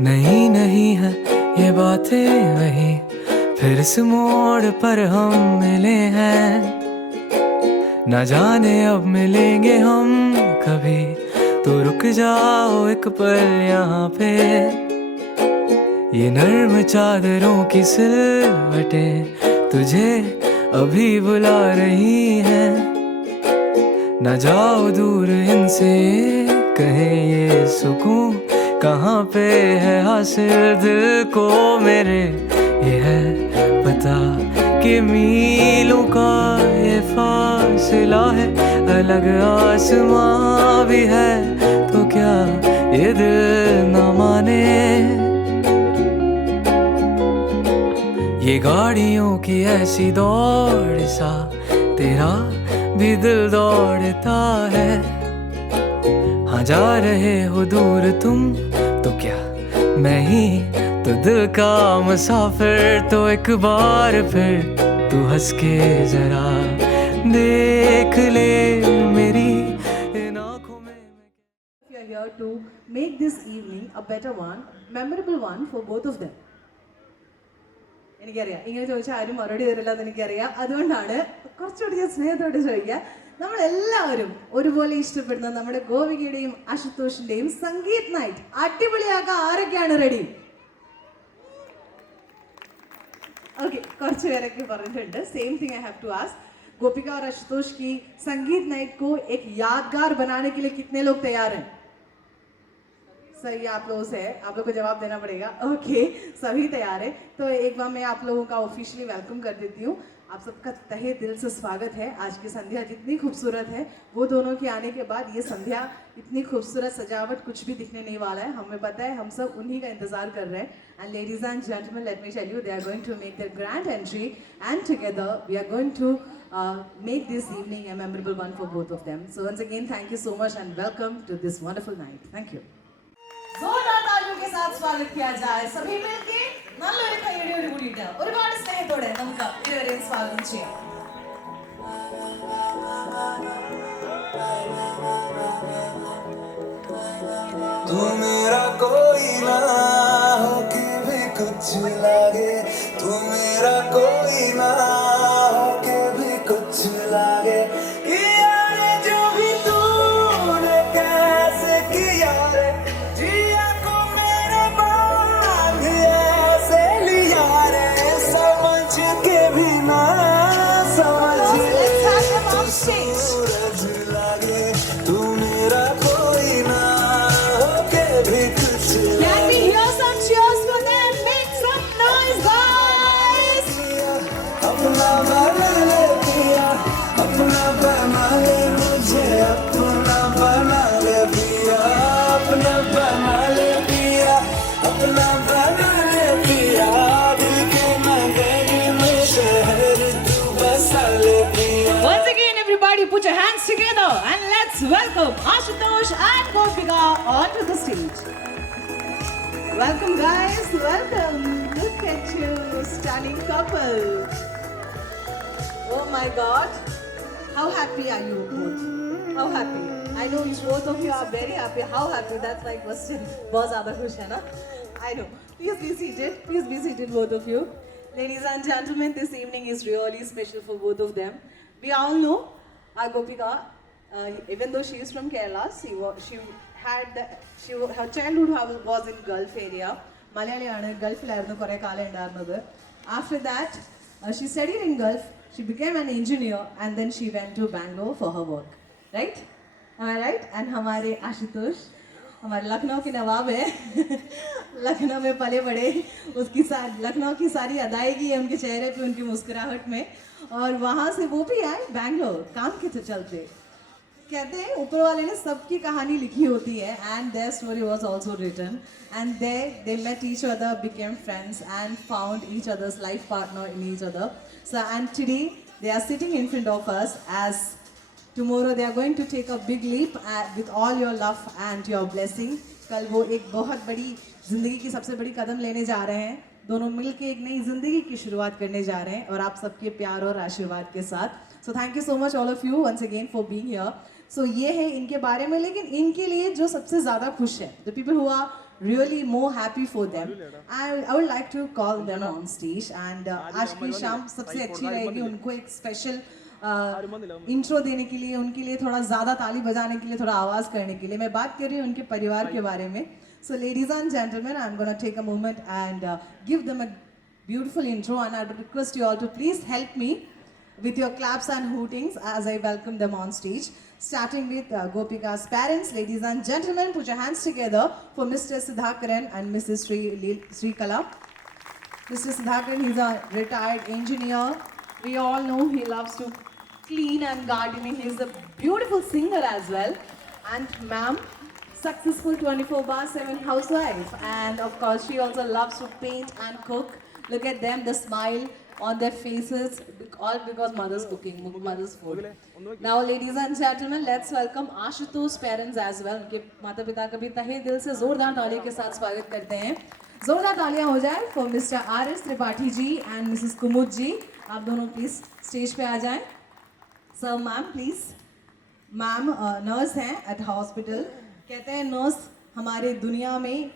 नहीं नहीं है ये बातें वही, फिर इस मोड़ पर हम मिले हैं। न जाने अब मिलेंगे हम कभी, तो रुक जाओ एक पल यहाँ पे। ये नर्म चादरों की सिलवटें तुझे अभी बुला रही हैं। न जाओ दूर इनसे, कहे ये सुकून कहाँ पे है हासिल दिल को मेरे। ये है पता कि मीलों का ये फासला है, अलग आसमां भी है, तो क्या ये दिल न माने। ये गाड़ियों की ऐसी दौड़ सा तेरा भी दिल दौड़ता है। हाँ जा रहे हो दूर तुम तो क्या मैं ही तो दिल का मुसाफिर। तो एक बार फिर तू हंस के जरा देख ले मेरी इन आँखों में। We are here to make this evening a better one, memorable one for both of them. എനിക്കറിയാം ഇങ്ങനെ ചോദിച്ചാൽ ആരും മറുപടി തരില്ല എന്ന് എനിക്കറിയാം. അതുകൊണ്ടാണ് കുറച്ചുകൂടി ഞാൻ സ്നേഹത്തോടെ ചോദിക്കുക. നമ്മളെല്ലാവരും ഒരുപോലെ ഇഷ്ടപ്പെടുന്ന നമ്മുടെ ഗോപികയുടെയും അശുതോഷിന്റെയും സംഗീത് നൈറ്റ് അടിപൊളിയാക്കാൻ ആരൊക്കെയാണ് റെഡി? ओके, കുറച്ച് പേരൊക്കെ പറഞ്ഞിട്ടുണ്ട്. Same thing I have to ask, Gopika और आशुतोष की संगीत नाइट को एक यादगार बनाने के लिए कितने लोग तैयार हैं? सही आप लोगों से है, आप लोग को जवाब देना पड़ेगा. ओके, सभी तैयार है. तो एक बार मैं आप लोगों का ऑफिशियली वेलकम कर देती हूँ. आप सबका तहे दिल से स्वागत है. आज की संध्या जितनी खूबसूरत है, वो दोनों के आने के बाद ये संध्या इतनी खूबसूरत सजावट कुछ भी दिखने नहीं वाला है. हमें पता है, हम सब उन्हीं का इंतजार कर रहे हैं. And ladies and gentleman, let me tell you, they are going to make their grand entry and together we are going to make this evening a memorable one for both of them. So once again, thank you so much and welcome to this wonderful night. Thank you. जोरदार तालियों के साथ स्वागत किया जाए. सभी मिलके നല്ലൊരു കൈയ്യടി കൂടിയിട്ട് ഒരുപാട് സ്നേഹത്തോടെ നമുക്ക് ഇരുവരെയും സ്വാഗതം ചെയ്യാം. तू मेरा कोई ना हो के भी कुछ लागे, तू मेरा कोई ना हो के भी कुछ लागे. यार जो भी तूने कैसे किया रे, जिया को मेरे बांध ऐसे लिया रे, समझ के भी ना समझे तू सूरज लागे. तू मेरा कोई ना हो के भी कुछ Can we hear some cheers for them? Make some noise, guys. अपना बना ले पिया, अपना बना ले मुझे, अपना बना ले पिया, अपना बना ले पिया, अपना बना ले पिया. दिल के नगर में शहर तू बसा ले पिया. Once again, everybody, put your hands together and let's welcome Ashutosh and Gopika onto the stage. Welcome, guys. Welcome. Look at you, stunning couple. Oh my God. How happy are you both? How happy? I know both of you are very happy. How happy? That's my question. बहुत ज़्यादा खुश है ना? I know. Please be seated. Please be seated, both of you. Ladies and gentlemen, this evening is really special for both of them. We all know our Gopika, even though she is from Kerala, her childhood was in Gulf area. മലയാളിയാണ്, ഗൾഫിലായിരുന്നു കുറേ കാലം ഉണ്ടായിരുന്നത്. After that, she studied in Gulf. She became an engineer and then she went to Bangalore for her work. Right? Am I right? And हमारे आशुतोष हमारे लखनऊ के नवाब है. लखनऊ में पले बड़े, उसकी लखनऊ की सारी अदायगी है उनके चेहरे पे, उनकी मुस्कुराहट में. और वहाँ से वो भी आए बैंगलोर काम के चलते. कहते हैं ऊपर वाले ने सबकी कहानी लिखी होती है, and their story was also written, and they met each other, became friends and found each others life partner in each other. So and today they are sitting in front of us as tomorrow they are going to take a big leap with all your love and your blessing. कल वो एक बहुत बड़ी ज़िंदगी की सबसे बड़ी कदम लेने जा रहे हैं. दोनों मिलके एक नई ज़िंदगी की शुरुआत करने जा रहे हैं, और आप सबके प्यार और आशीर्वाद के साथ. So thank you so much all of you once again for being here. So ये है इनके बारे में, लेकिन इनके लिए जो सबसे ज़्यादा खुश है, the people who are really more happy for them. I would like to call them on stage and आज की शाम सबसे अच्छी रहेगी उनको एक स्पेशल इंट्रो देने के लिए, उनके लिए थोड़ा ज़्यादा ताली बजाने के लिए, थोड़ा आवाज़ करने के लिए. मैं बात कर रही हूँ उनके परिवार के बारे में. So ladies and gentlemen, I'm going to take a moment and give them a beautiful intro, and I'd request you all to please help me with your claps and hootings as I welcome them on stage. Starting with Gopika's parents. Ladies and gentlemen, put your hands together for Mr. Sudhakaran and Mrs. Sri Kala. Mr. Sudhakaran, he's a retired engineer. We all know he loves to clean and gardening. He's a beautiful singer as well. And ma'am, successful 24/7 housewife. And of course, she also loves to paint and cook. Look at them, the smile on their faces, all because mother's cooking, mother's food. Now, ladies and gentlemen, let's welcome Ashutosh's parents as well. उनके माता पिता का भी तहे दिल से जोरदार तालियों के साथ स्वागत करते हैं. जोरदार तालियां हो जाए for Mr. R.S. Tripathi ji and Mrs. Kumud जी. आप दोनों प्लीज स्टेज पे आ जाएं. Sir ma'am please. Ma'am nurse हैं एट हॉस्पिटल. कहते हैं नर्स हमारे दुनिया में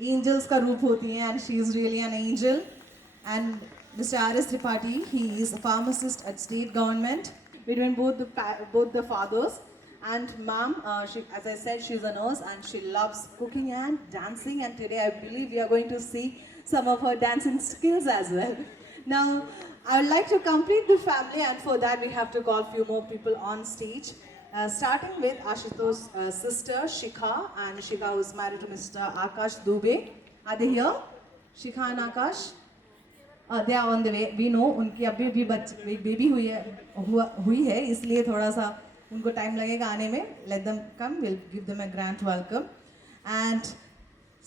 एंजल्स का रूप होती हैं and she is really an angel. And Mr. R.S. Tripathi, he is a pharmacist at state government between both the fathers. And ma'am, as I said, she's a nurse and she loves cooking and dancing. And today I believe we are going to see some of her dancing skills as well. Now, I would like to complete the family, and for that we have to call a few more people on stage. Starting with Ashutosh's sister, Shikha. And Shikha was married to Mr. Akash Dubey. Are they here? Shikha and Akash? They are on the way. We know उनकी अभी भी baby हुई है, इसलिए थोड़ा सा उनको time लगेगा आने में. Let them come. We'll give them a grand welcome. And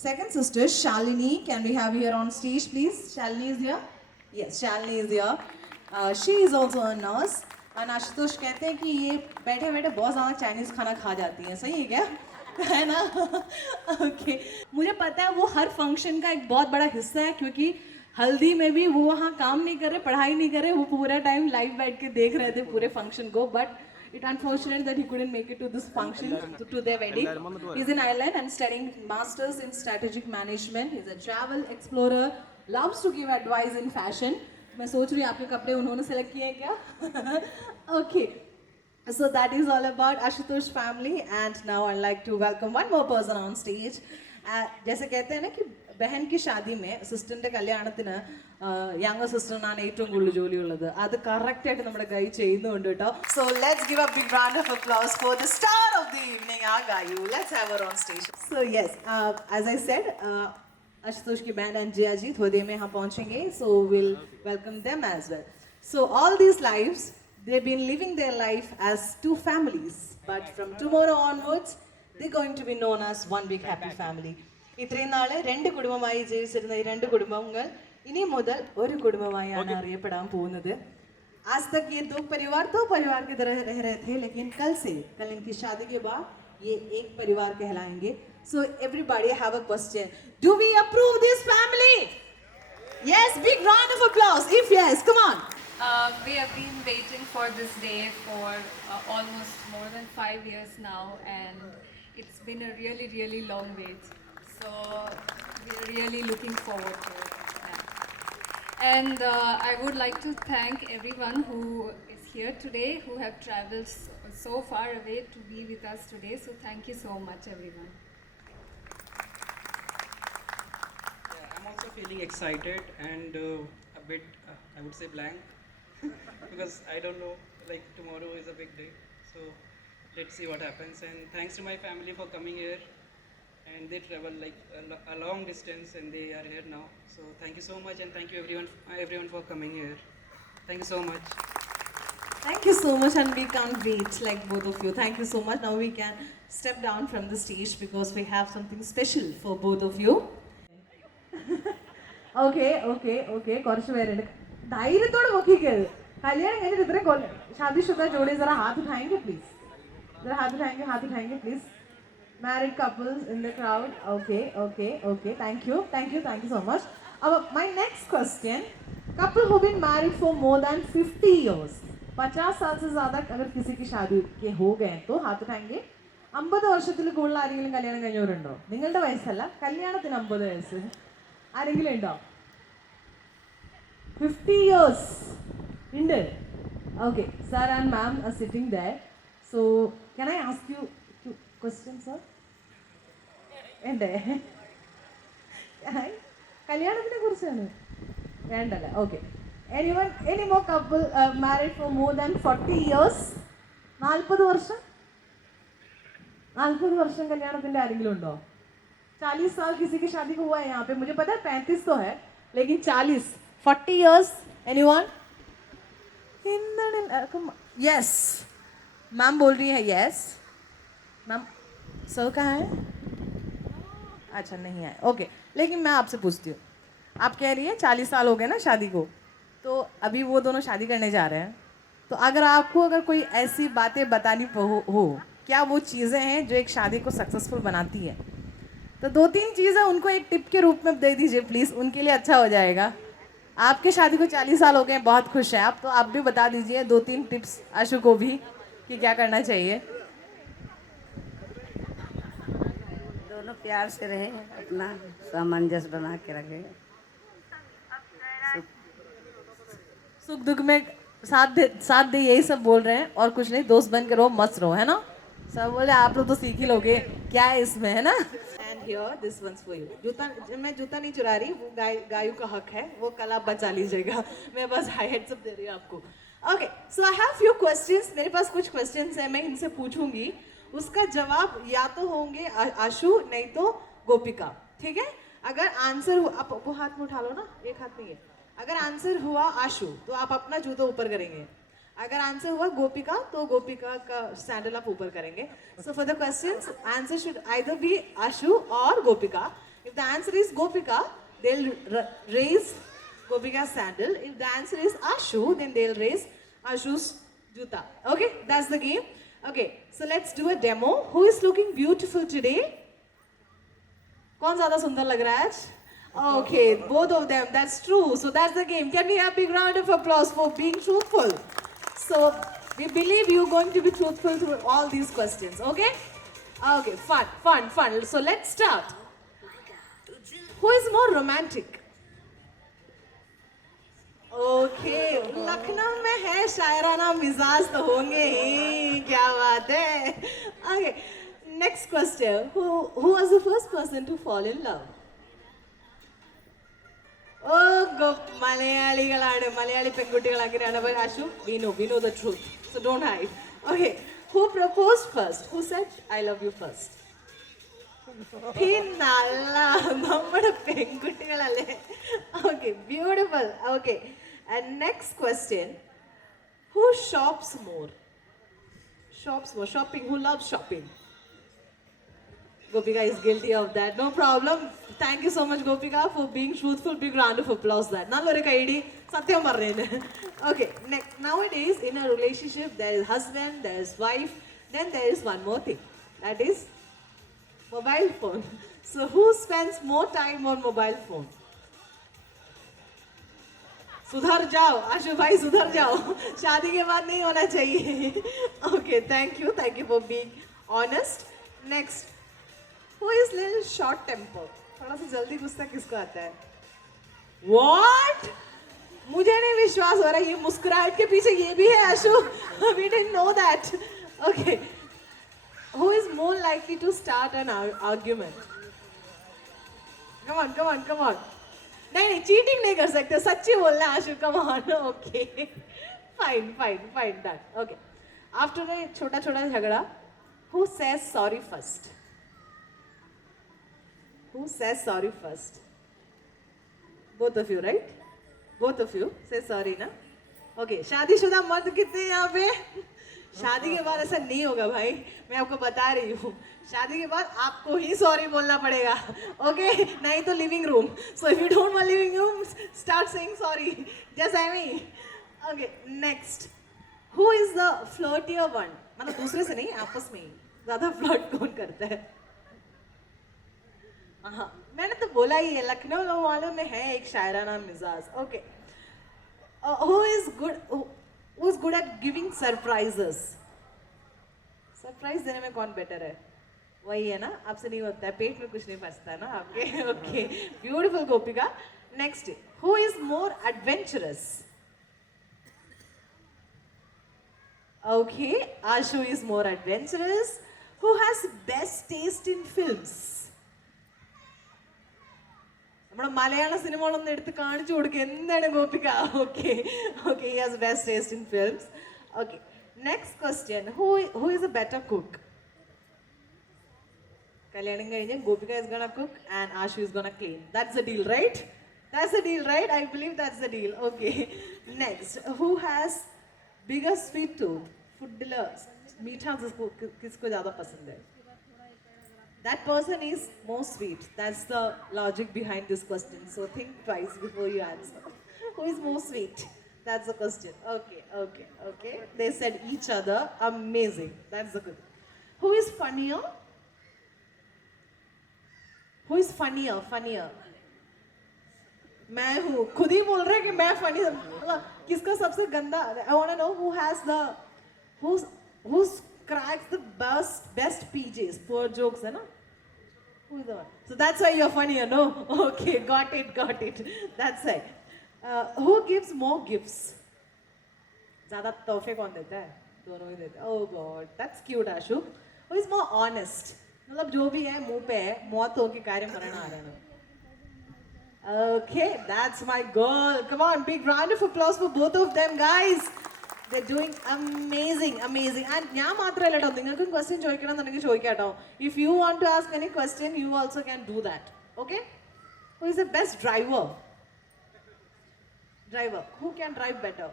second sister Shalini, can we have here on stage please? Shalini is here. Yes, Shalini is here. She is also a nurse. And Ashutosh कहते हैं कि ये बैठे बैठे बहुत ज़्यादा Chinese खाना खा जाती हैं. सही है क्या? है ना? ओके. मुझे पता है वो हर फंक्शन का एक बहुत बड़ा हिस्सा है, क्योंकि हल्दी में भी वो वहाँ काम नहीं कर रहे, पढ़ाई नहीं कर रहे, वो पूरा टाइम लाइव बैठ के देख रहे थे पूरे फंक्शन को. But it unfortunate that he couldn't make it to this function, to their wedding. He is in Ireland and studying masters in strategic management. He is a travel explorer, loves to give advice in fashion. मैं सोच रही हूँ आपके कपड़े उन्होंने select किए हैं क्या? Okay. So that is all about Ashutosh family, and now I'd like to welcome one more person on stage. जैसे कहते हैं ना कि ബഹൻ की शादी में സിസ്റ്ററിന്റെ കല്യാണത്തിന് യങ്ങർ സിസ്റ്ററിനാണ് ഏറ്റവും കൂടുതൽ ജോലി ഉള്ളത്. അത് കറക്റ്റ് ആയിട്ട് നമ്മുടെ ഗൈ ചെയ്യുന്നുണ്ട് കേട്ടോ. So let's give a big round of applause for the star of the evening, our Gayu. Let's have her on stage. So yes, as I said, Ashutosh की बैंड and Jia ji थोड़ी देर में यहाँ पहुँचेंगे. So we'll welcome them as well. So all these lives, they've been living their life as two families, but from tomorrow onwards they're going to be known as one big happy family. ഇത്രയും നാള് രണ്ട് കുടുംബമായി ജീവിച്ചിരുന്ന ഈ രണ്ട് കുടുംബങ്ങൾ ഇനി മുതൽ ഒരു കുടുംബമായാണ് അറിയപ്പെടാൻ പോകുന്നത്. आज तक ये दो परिवार की तरह रह रहे थे, लेकिन कल इनकी शादी के बाद ये एक परिवार कहलाएंगे. So everybody have a question. Do we approve this family? Yes, big round of applause. If yes, come on. We have been waiting for this day for almost more than 5 years now, and it's been a really, really long wait. So we're really looking forward to it. Yeah. And I would like to thank everyone who is here today, who have traveled so far away to be with us today. So thank you so much, everyone. Yeah, I'm also feeling excited and a bit, I would say, blank because I don't know, like tomorrow is a big day. So let's see what happens. And thanks to my family for coming here. And they travel like a long distance, and they are here now. So thank you so much, and thank you everyone for coming here. Thank you so much. Thank you so much, and we can't wait, like both of you. Thank you so much. Now we can step down from the stage because we have something special for both of you. Okay. കുറച്ച് പേരുണ്ട്. ധൈര്യത്തോടെ നോക്കിക്കരുത്. കല്യാണം കഴിഞ്ഞിട്ട് ഇത്രയും കൊല്ലം शादीशुदा जोड़े जरा हाथ उठाएंगे प्लीज. हाथ उठाएंगे please. Married couples in the crowd. Okay. Thank you so much. My next question, couple who've been married for more than 50 years. 50 साल से ज़्यादा अगर किसी की शादी के हो गए तो हाथ उठाएंगे. 50 വർഷത്തിൽ കൂടുതൽ ആരെങ്കിലും കല്യാണം കഴിഞ്ഞവരുണ്ടോ? നിങ്ങളുടെ വയസ്സല്ല, കല്യാണത്തിന് 50 വയസ്സ് ആരെങ്കിലും ഉണ്ടോ? 50 years ഉണ്ട്. Okay, sir and ma'am are sitting there. So can I ask you two questions, sir? ഉണ്ട്. കല്യാണത്തിനെ കുറിച്ചാണ് വേണ്ടല്ലേ? Okay. Any more couple married for more than 40 years? 40 വർഷം? 40 വർഷം കല്യാണത്തിന്റെ ആരെങ്കിലും ഉണ്ടോ? 40 साल किसी की शादी को हुआ है यहाँ पे. मुझे पता है 35 तो है, लेकिन 40 years anyone? यस मैम बोल रही है यस. मैम सर कहाँ है? अच्छा नहीं है. ओके, लेकिन मैं आपसे पूछती हूँ, आप कह रही है 40 साल हो गए ना शादी को, तो अभी वो दोनों शादी करने जा रहे हैं. तो अगर कोई ऐसी बातें बतानी हो, क्या वो चीज़ें हैं जो एक शादी को सक्सेसफुल बनाती है? तो 2-3 चीज़ें उनको एक टिप के रूप में दे दीजिए प्लीज़, उनके लिए अच्छा हो जाएगा. आपके शादी को 40 साल हो गए, बहुत खुश हैं आप, तो आप भी बता दीजिए 2-3 टिप्स आशु को भी कि क्या करना चाहिए. दोनों प्यार से रहे, अपना सामंजस्य बना के रखे, सुख दुख में साथ दे यही सब बोल रहे हैं, और कुछ नहीं. दोस्त बन के रहो, मस्त रहो, है ना? सब बोले आप लोग तो सीख ही लोगे, क्या है इसमें, है ना? And here this ones for you. मैं जूता नहीं चुरा रही, वो गायों का हक है, वो कल आप बचा लीजिएगा. मैं बस हाई हेड्स अप दे रही हूँ आपको. Okay, so I have few questions. मेरे पास कुछ क्वेश्चंस हैं, मैं इनसे पूछूंगी, उसका जवाब या तो होंगे आशु, नहीं तो गोपिका. ठीक है? अगर आंसर आप वो हाथ में उठा लो ना, एक हाथ नहीं है. अगर आंसर हुआ आशु तो आप अपना जूता ऊपर करेंगे. अगर आंसर हुआ गोपिका तो गोपिका का सैंडल आप ऊपर करेंगे. So for the questions answer should either be Ashu or Gopika. If the answer is Gopika, they will raise Gopika sandal. If the answer is Ashu, then they will raise Ashu's जूता. Okay, that's the game. Okay, so let's do a demo. Who is looking beautiful today? कौन ज्यादा सुंदर लग रहा है आज? Okay, both of them. That's true. So that's the game. Can we have a big round of applause for being truthful? So we believe you're going to be truthful through all these questions. Okay? Okay, fun. So let's start. Who is more romantic? Okay, Lucknow में है शायराना मिजाज तो होंगे ही. क्या बात है. Okay, next question. Who was the first person to fall in love? Malayali പെൺകുട്ടികൾ അങ്ങനെയാണ്. ആശു, we know the truth, so don't hide. Okay, who proposed first? Who said I love you first? പിന്നല്ല, നമ്മുടെ പെൺകുട്ടികളല്ലേ. Okay, beautiful. Okay, and next question, who shops more? Shopping. Who loves shopping? Gopika is guilty of that. No problem. Thank you so much, Gopika, for being truthful. Big round of applause that. Nallore kaidi satyam parrene. Okay, next. Nowadays, in a relationship, there is husband, there is wife, then there is one more thing. That is mobile phone. So who spends more time on mobile phone? सुधर जाओ आशु भाई, सुधर जाओ. शादी के बाद नहीं होना चाहिए. Okay, thank you for being honest. Next, who is little short temper? थोड़ा सा जल्दी गुस्सा किसको आता है? What? मुझे नहीं विश्वास हो रहा, ये मुस्कुराहट के पीछे ये भी है आशु. We didn't know that. Okay, who is more likely to start an argument? Come on. नहीं, चीटिंग नहीं कर सकते, सच्ची बोलना आशु. Come on. Okay, fine, done. Okay, after a छोटा झगड़ा, who says sorry first? Who says sorry first? Both of you, right? Both of you say sorry ना. Okay, शादीशुदा मर्द कितने यहाँ पे? शादी के बाद ऐसा नहीं होगा भाई, मैं आपको बता रही हूँ. शादी के बाद आपको ही सॉरी बोलना पड़ेगा. ओके, नहीं तो living room. So if you don't want living room, start saying sorry, just I me. Okay, next, who is the flirtier one? मतलब दूसरे से नहीं, आपस में ही ज्यादा फ्लर्ट कौन करता है? हाँ, मैंने तो बोला ही है, लखनऊ वालों में है एक शायराना मिजाज. Okay, who is good at giving surprises? Surprise देने में कौन बेटर है? वही है ना, आपसे नहीं होता है, पेट में कुछ नहीं फंसता ना आपके. Okay, beautiful Gopika. Next, who is more adventurous? Okay, Ashu is more adventurous. Who has best taste in films? നമ്മുടെ മലയാള സിനിമകളൊന്നും എടുത്ത് കാണിച്ചു കൊടുക്കുക. എന്താണ് Gopika? Okay okay, he has best taste in films. Okay, next question. Who is a better cook? കല്യാണം കഴിഞ്ഞ് Gopika is gonna cook and Ashu is gonna clean. That's the deal, right? That's the deal, right? I believe that's the deal. Okay. Next, who has bigger sweet tooth? Food मीठा किसको ज़्यादा पसंद है? That person is more sweet. That's the logic behind this question. So think twice before you answer. Who is more sweet? That's the question. Okay, okay, okay. They said each other. Amazing. That's the good. Who is funnier? Who is funnier? Funnier. मैं हूँ. खुद ही बोल रहे हैं कि मैं funny. किसका सबसे गंदा? I want to know who has the who's cracks the best PJs, poor jokes, है ना? Who's the one? So that's why you're funnier, no? Okay, got it. That's right. Who gives more gifts? ज़्यादा तोहफे कौन देता है? दोनों ही देते हैं. Oh God, that's cute, Ashu. Who is more honest? मतलब जो भी है मुंह पे है, मौत हो के कार्य मरना आ रहा है. Okay, that's my girl. Come on, big round of applause for both of them, guys. They're doing amazing. And ഞാൻ മാത്രമല്ല കേട്ടോ, നിങ്ങൾക്കും ക്വസ്റ്റ്യൻ ചോദിക്കണം എന്നുണ്ടെങ്കിൽ ചോദിക്കാം കേട്ടോ. If you want to ask any question, you also can do that. Okay? Who is the best driver? Who can drive better?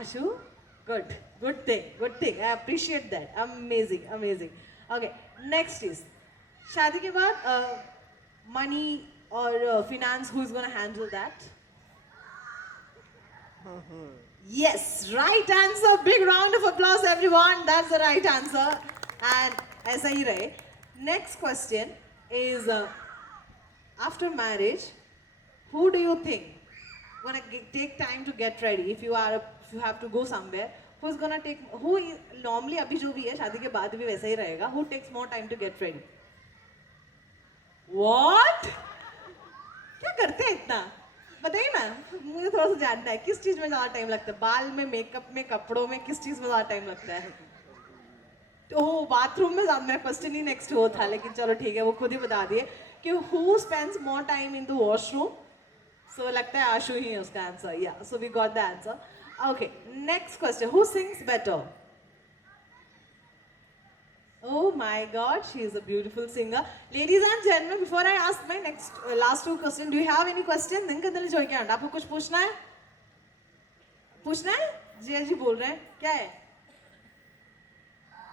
Ashu? Good thing. I appreciate that. Amazing. Okay, next is शादी के बाद money or finance, who is going to handle that? Yes, right answer. Big round of applause, everyone. That's the right answer. And ऐसा ही रहे. Next question is after marriage, who do you think gonna take time to get ready? If you have to go somewhere, who's gonna take? Who is, normally अभी जो भी है शादी के बाद भी वैसा ही रहेगा. Who takes more time to get ready? What? क्या करते हैं इतना? बताइए ना, मुझे थोड़ा सा जानना है किस चीज में ज़्यादा टाइम लगता है. बाल में, मेकअप में, कपड़ों में, किस चीज में ज़्यादा टाइम लगता है? तो बाथरूम में मेरा क्वेश्चन ही नेक्स्ट वो था, लेकिन चलो ठीक है, वो खुद ही बता दिए कि who spends more time in the washroom? So लगता है आशु ही है उसका answer. Yeah, so we got the answer. Okay, next question. Who sings better? Oh my God, she is a beautiful singer. Ladies and gentlemen, before I ask my last two questions, do you have any question? നിങ്ങൾക്ക് എന്തെങ്കിലും ചോദിക്കാനുണ്ടോ? आपको कुछ पूछना है? जिया जी बोल रहे हैं, क्या है?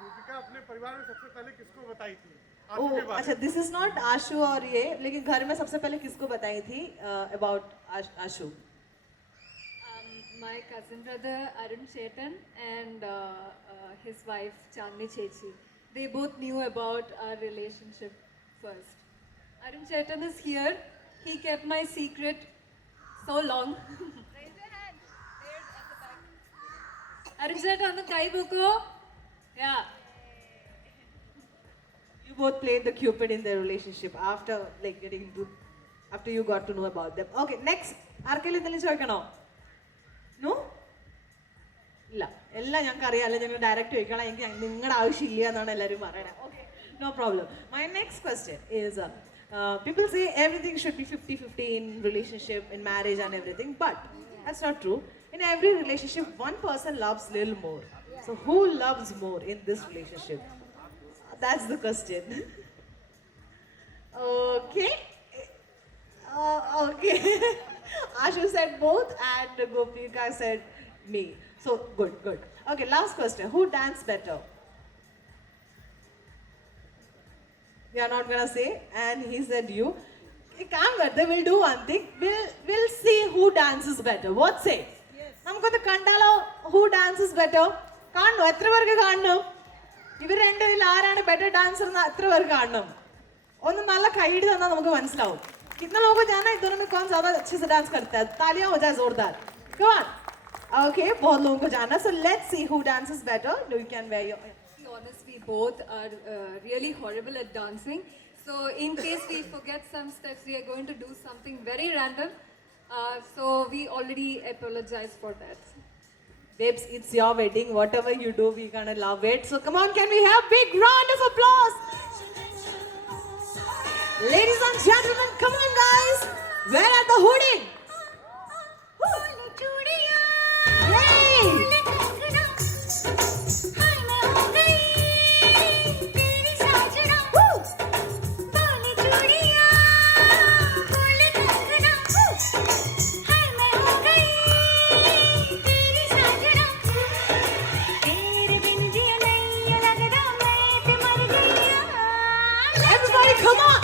गोपिका अपने परिवार में सबसे पहले किसको बताई थी? ओह अच्छा, दिस इज नॉट आशु और ये, लेकिन घर में सबसे पहले किसको बताई थी about Ashu? My cousin brother Arun Chetan and his wife Chandni Chechi. They both knew about our relationship first. Arun Chetan is here. He kept my secret so long. Raise your hand. There at the back. Arun Chetan, on the kai buko. Yeah. You both played the Cupid in their relationship after you got to know about them. Okay, next. ആർക്കെങ്കിലും എന്തെങ്കിലും ചോദിക്കണോ? No? ഇല്ല, എല്ലാം ഞങ്ങൾക്ക് അറിയാമല്ലോ. ഞങ്ങൾ direct ചോദിക്കണം, എനിക്ക് നിങ്ങളുടെ ആവശ്യമില്ല എന്നാണ് എല്ലാവരും പറയണത്. Okay, no problem. My next question is people say everything should be 50-50 in relationship, in marriage and everything, but that's not true. In every relationship, one person loves little more. So who loves more in this relationship? That's the question. Okay. Okay. Ashu said both and Gopika said me. So good. Okay, last question. Who dance better? We are not gonna say, and he said you. We'll do one thing. We'll see who dances better. What say? നമുക്കൊന്ന് കണ്ടാലോ? Who dances better? കാണണോ? എത്ര പേർക്ക് കാണണം? ഇവർ രണ്ടുപേരിൽ ആരാണ് better dancer എന്ന് എത്ര പേർക്ക് കാണണം? ഒന്ന് നല്ല കൈയ്യടി തന്നാൽ നമുക്ക് മനസ്സിലാവും. कितना लोगों को जाना है दोनों में कौन ज्यादा अच्छे से डांस करता है? तालियां हो जाए जोरदार. Come on. Okay, बहुत लोगों को जाना. So let's see who dances better. You can wear your. honest, we both are really horrible at dancing. So in case we forget some steps, we are going to do something very random. So we already apologize for that. Babes, it's your wedding. Whatever you do, we're gonna love it. So come on, can we have big round of applause? Ladies and gentlemen, come on guys. Where are the hoodie? Everybody, come on.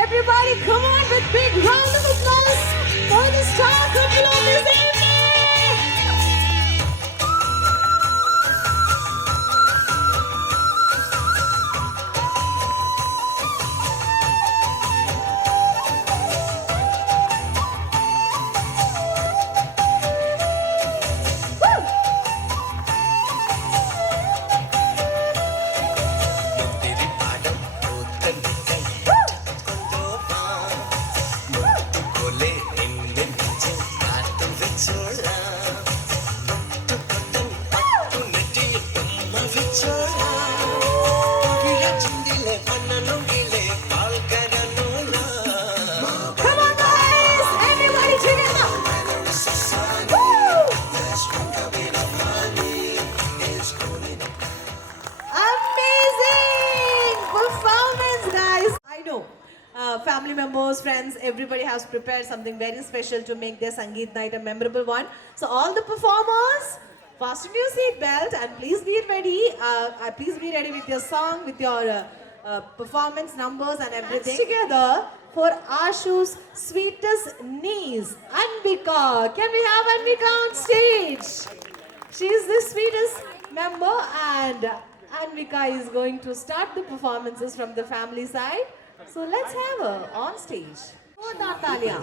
Everybody, come on with big round of applause for the star couple of this evening. Come on guys, everybody together. Woo! Amazing performance, guys. I know family members, friends, everybody has prepared something very special to make their Sangeet night a memorable one. So all the performers, fasten your seat belt and please be ready. Please be ready with your song, with your performance numbers and everything. Hands together for Ashu's sweetest niece, Anvika. Can we have Anvika on stage? She is the sweetest member and Anvika is going to start the performances from the family side. So let's have her on stage. तालियां.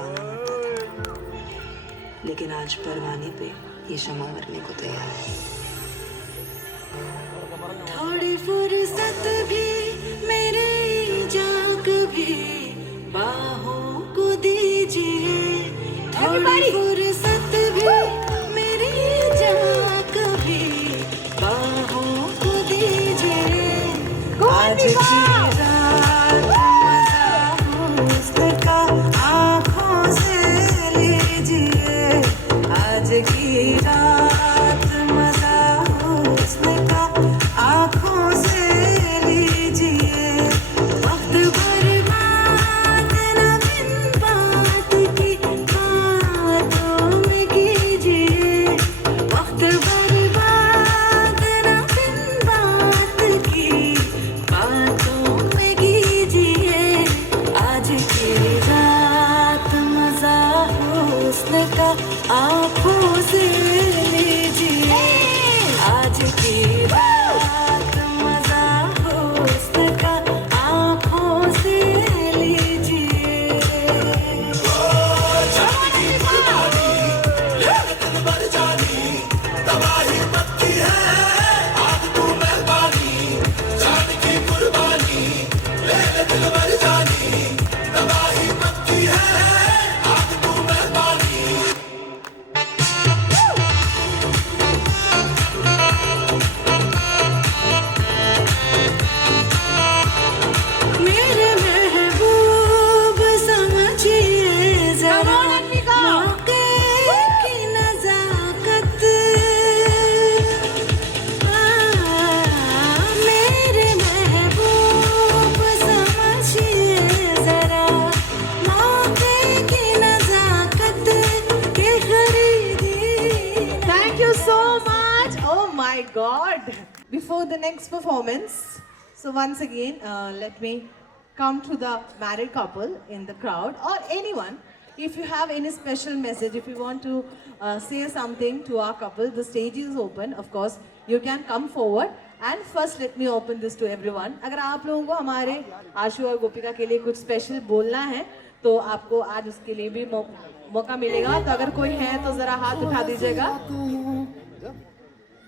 लेकिन आज परवाने पे ये शमा मरने को तैयार है। थोड़ी फुर्सत भी मेरी जाग भी बाहों को दीजिए। थोड़ी फुर्सत भी मेरी जाग भी बाहों को दीजिए। आज की रात मजा हुस्न का आँखों से लीजिए। आज की रात मजा हुस्न का आँखों से लीजिए। वक्त बर्बाद न बिन बात की बातों में कीजिए। वक्त बर्बाद न बिन बात की बातों में कीजिए। आज की रात मजा हुस्न का आँखों से लीजिए। आज की रात मजा हुस्न का आँखों से लीजिए। मेरे महबूब समझिए जरा मौके की नजाकत। मेरे महबूब समझिए जरा मौके की नजाकत के खरीदी। Thank you so much. Oh my God. Before the next performance, so once again, let me come to the married couple in the crowd or anyone. If you have any special message, if you want to say something to our couple, the stage is open. Of course, you can come forward. And first, let me open this to everyone. अगर आप लोगों को हमारे आशु or गोपिका के लिए कुछ special बोलना है तो आपको आज उसके लिए भी मौका मिलेगा। तो अगर कोई है तो जरा हाथ उठा दीजिएगा,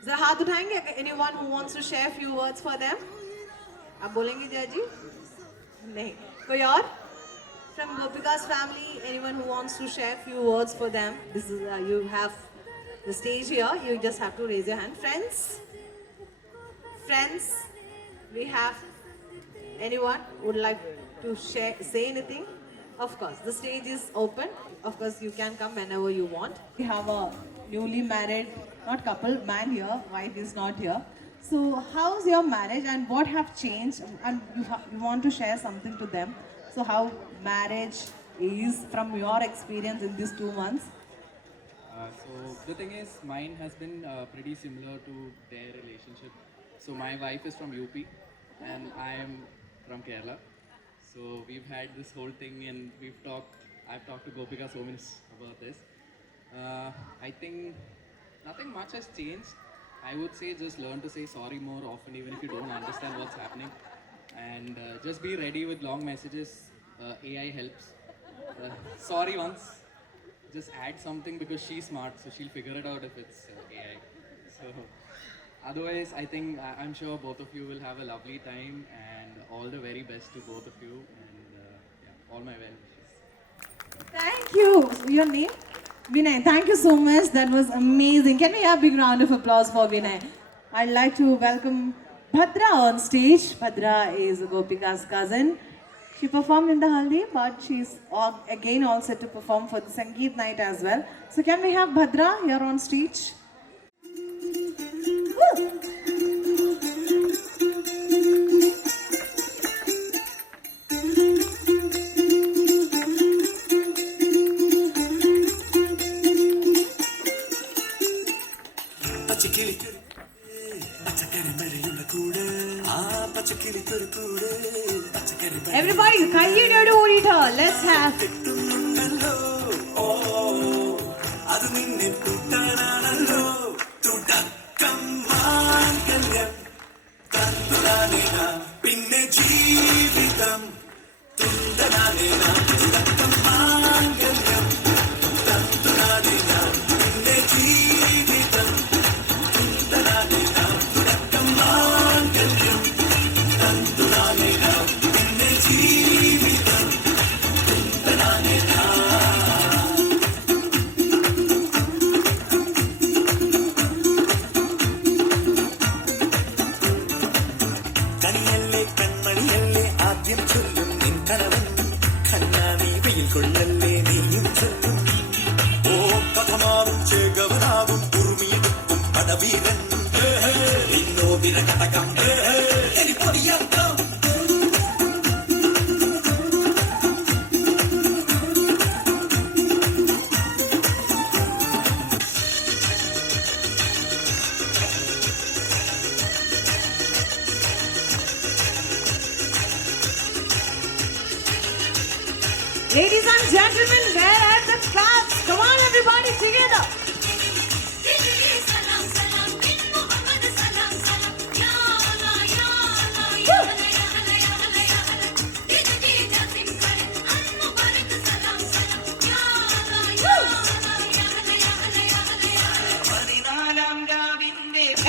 जरा हाथ उठाएंगे। anyone who wants to share few words for them? आप बोलेंगे जया जी? नहीं, कोई और? From Gopika's family, anyone who wants to share few words for them? This is you have the stage here. You just have to raise your hand. Friends, we have anyone would like to say anything? Of course, the stage is open. Of course, you can come whenever you want. We have a newly married, not couple, man here. Wife is not here. So, how's your marriage and what have changed? And you want to share something to them. So, how marriage is from your experience in these 2 months? So the thing is, mine has been pretty similar to their relationship. So my wife is from UP and I am from Kerala. So we've had this whole thing and I've talked to Gopika so much about this. I think nothing much has changed. I would say just learn to say sorry more often even if you don't understand what's happening. And just be ready with long messages. AI helps. Sorry once. Just add something because she's smart, so she'll figure it out if it's AI. So otherwise, I think I'm sure both of you will have a lovely time and all the very best to both of you and yeah, all my well wishes. Thank you. Your name? Vinay. Thank you so much. That was amazing. Can we have a big round of applause for Vinay? I'd like to welcome Bhadra on stage. Bhadra is Gopika's cousin. She performed in the Haldi, but she's again all set to perform for the Sangeet night as well. So can we have Bhadra here on stage? Woo! Everybody, kayyadu oodita. Let's have. അത് നിന്നെ തൊട്ടാണല്ലോ തുടക്കം മാംഗല്യം തന്തുനാനേന പിന്നെ ജീവിതം തുന്തനാനേന തുടക്കം മാംഗല്യം തന്തുനാനേന പിന്നെ ജീവിതം തുന്തനാനേന തുടക്കം മാംഗല്യം തന്തുനാനേന പിന്നെ ജീവിതം തുന്തനാനേന കണിയല്ലേ കൺമണിയല്ലേ ആദ്യം ചൊല്ലും നിൻ കണവൻ കണ്ണാനീ വെയിൽ കൊള്ളല്ലേ നീയും ചൊല്ലും ഓ കഥമാറും ചേകവനാകും ഉറുമിയെടുക്കും Padaveeran വിനോദിന കടകം എരിപൊടിയാക്കം Ladies and gentlemen, where are the claps? Come on, everybody, together.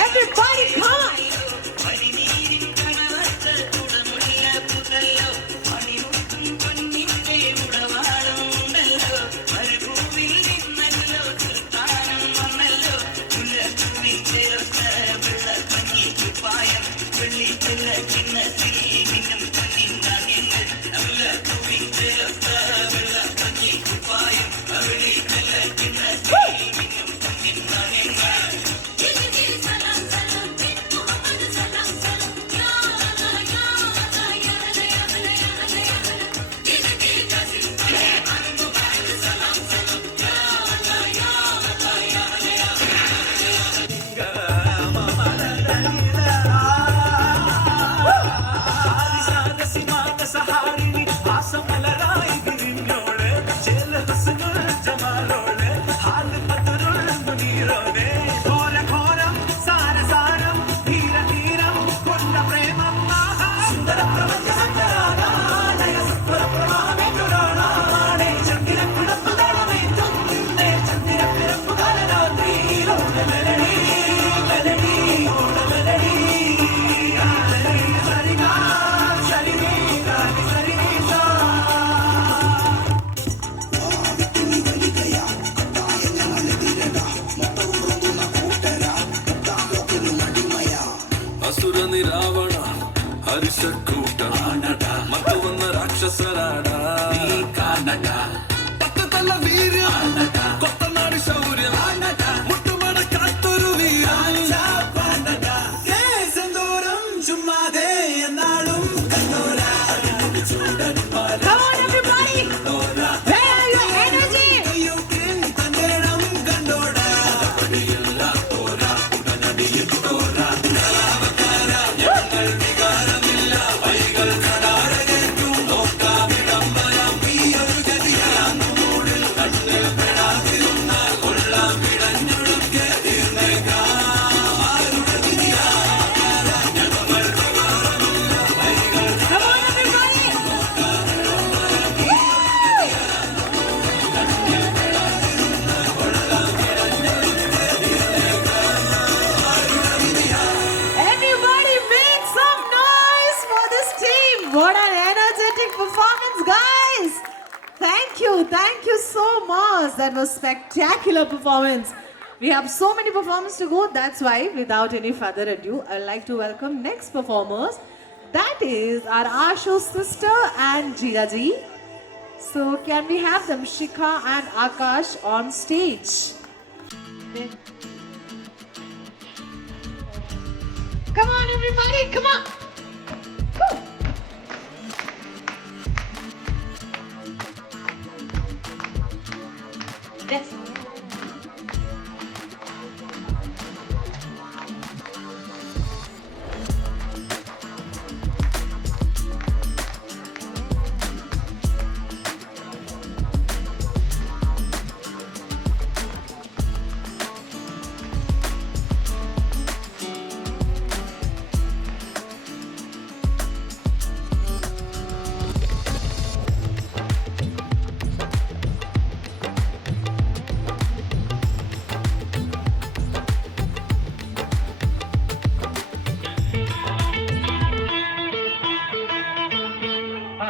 Everybody, come on. పరిశకూట మత ఉన్న రాక్షసరాడా పట్టతల వీర్య కొత్త నాడు శౌర్యం ముట్టుమడ కాతురు వీర దూరం చుమ్మాదే ఎన్నాడు కన్నోరా చూడని Come on, everybody! Where are your energy? Come on, everybody! Everybody make some noise for this team. What an energetic performance, guys. Thank you so much. That was spectacular performance. We have so many performances to go. That's why, without any further ado, I'd like to welcome next performers. That is our Ashu's sister and Jiraji. So can we have them, Shikha and Akash, on stage? Come on, everybody, come on. Woo. Yes.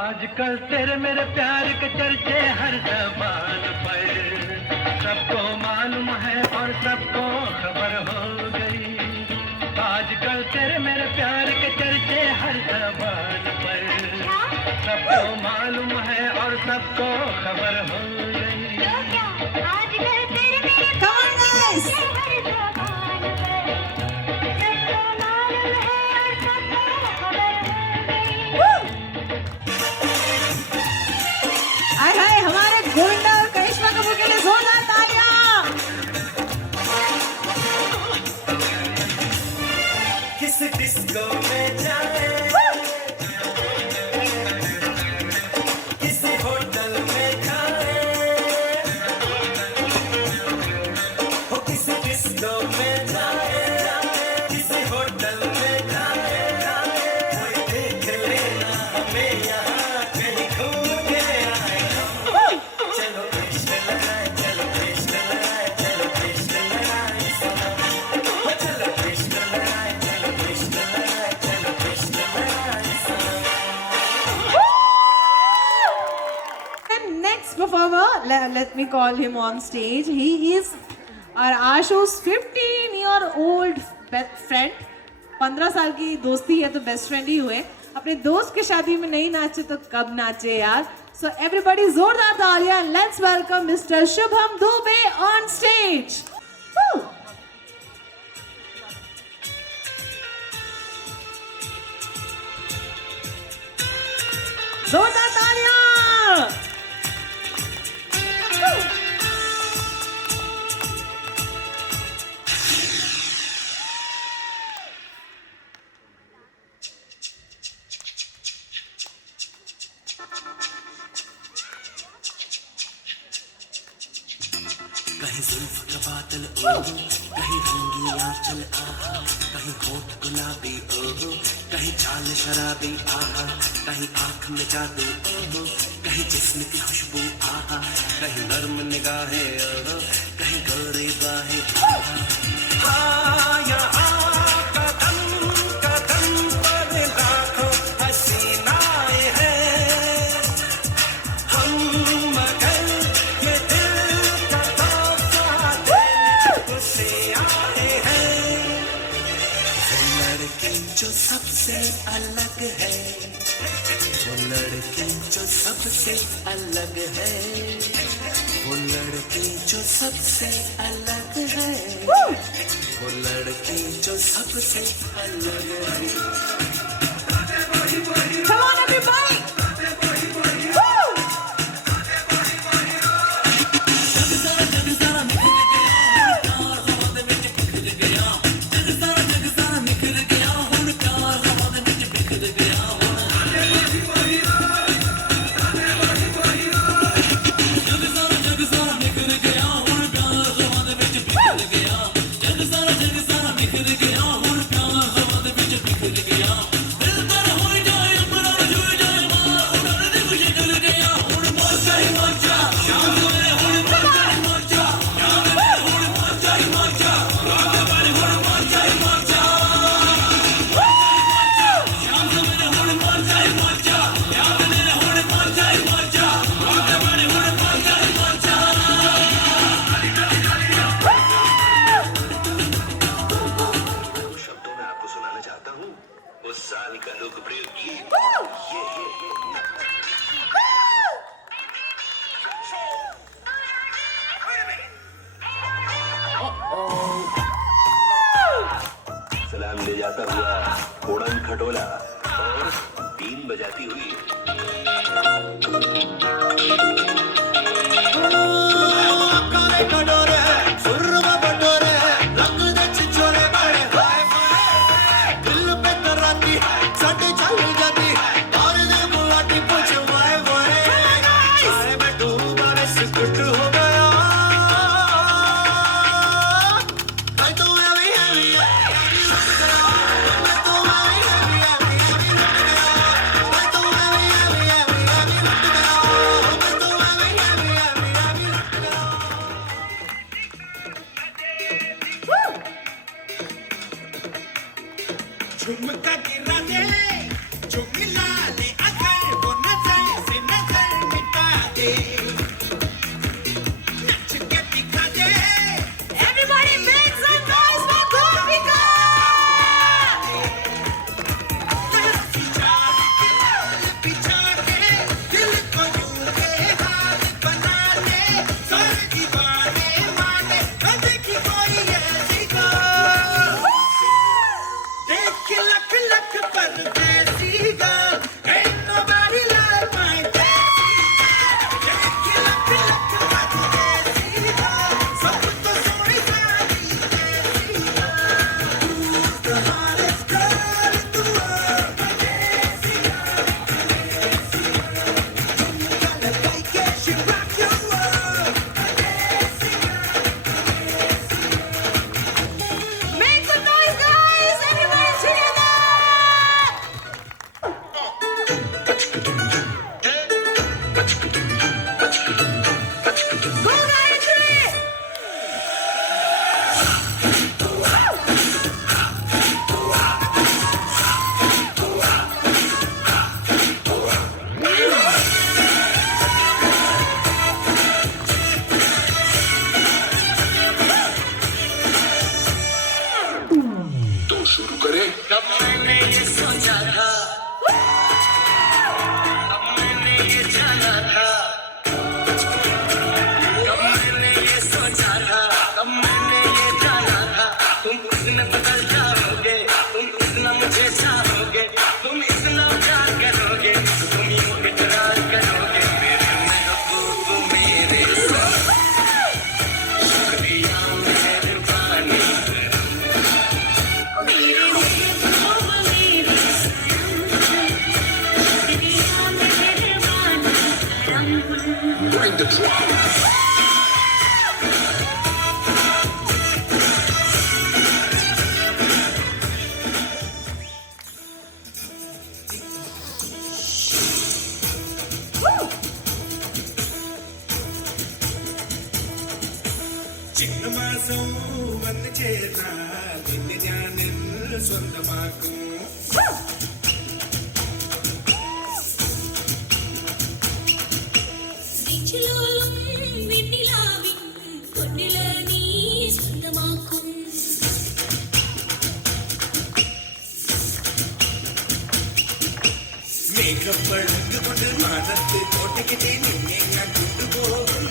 आजकल तेरे मेरे प्यार के चर्चे हर जबान पर सबको मालूम है और सबको खबर हो गई। आजकल तेरे मेरे प्यार के चर्चे हर जबान पर सबको मालूम है और सबको खबर हो गई। Come on, guys. हाय हमारे गोविंदा और करिश्मा कपूर के लिए जोरदार तालियां। किस डिस्को में जाए किसी होटल में खाए हो किसी डिस्को में जाए किसी होटल में खाए कोई देख लेना हमें यहाँ कहीं घूम के आए। चलो कृष्ण लगाए चलो कृष्ण लगाए चलो कृष्ण लगाए चलो कृष्ण लगाए चलो कृष्ण लगाए चलो कृष्ण लगाए। And next performer, let me call him on stage. He is our Ashu's 15-year-old best friend. 15 साल की दोस्ती है तो बेस्ट फ्रेंड ही हुए। अपने दोस्त की शादी में नहीं नाचे तो कब नाचे यार। So everybody जोरदार तालियां. Let's welcome Mr. Shubham Dubey on stage. Woo! जोरदार तालियां. Woo! कहीं जुल्फ का बादल ओहो कहीं रंगी आंचल आहा कहीं होठ गुलाबी ओहो कहीं चाल शराबी आहा कहीं आंख में जादू ओहो कहीं जिस्म की खुशबू आहा कहीं नर्म निगाहें ओहो कहीं गोरी बाहें आहा। हाँ यहाँ कदम कदम पर लाखों हसीनाएं हैं हम मगर ये दिल का तोहफा देने उसे आए हैं। वो लड़की जो सबसे अलग है, वो लड़की जो सबसे अलग है, वो लड़की जो सबसे अलग है, वो लड़की जो सबसे अलग है। Come on, everybody! Woo! सलाम ले जाता हुआ उड़न खटोला और बीन बजाती हुई झुमका गिरा दे, झुमिला दे अगर वो नजर से नजर मिटा दे, नच के दिखा दे। Everybody make some noise for Gopika! बिछा के दिल को यूं के हाथ बना ले, सर दीवाने माने कभी की कोई ऐसी को देख लख लख पर वैसी girl, ain't nobody like my Desi girl. देख लख लख पर वैसी girl, सब तो सोनी सारी Desi girl. Who's the hottest girl in the world? My Desi girl, Desi girl. झुमका लगाई के she rock your world. My Desi girl, Desi girl. Make some noise, guys! Everybody together! Go, Gayatri! तो शुरू करें। कब मैंने ये सोचा था, कब मैंने ये जाना था, कब मैंने ये सोचा था, कब मैंने ये जाना था, तुम उस दिन बदल जाओगे, तुम इतना मुझे चाहोगे, तुम इतना प्यार करोगे, तुम यूं इकरार करोगे मेरे महबूब मेरे साथ। शुक्रिया मेहरबानी Bring the drums. ചിങ്ങമാസം വന്നു ചേർന്നാൽ നിന്നെ ഞാൻ സ്വന്തമാക്കും. മേഘപ്പഴുകൊണ്ട് മാനത്ത് കോട്ടയ്ക്കിട്ടേ നിന്നെ ഞാൻ കൊണ്ടുപോകും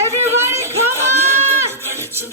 Everybody, come on!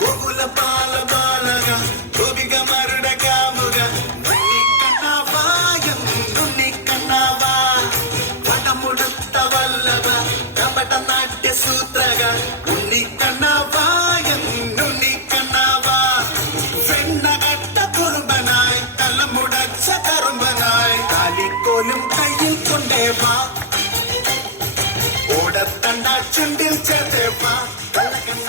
గోగుల పాల బాలగా గోపిక మరుడ కాముగా నున్ని కన్నావా నున్ని కన్నావా పటముడుత వల్లభ కపట నాట్య సూత్రగా ఉన్ని కన్నావా నున్ని కన్నావా വെണ്ണകട്ട കുറുമ്പനായി തലമുടച്ച കറുമ്പനായി കാലിക്കോലും കയ്യിൽ കൊണ്ടേ വാ ഓടത്തണ്ട ചുണ്ടിൽ ചേർത്തേ വാ കള്ളക്കണ്ണ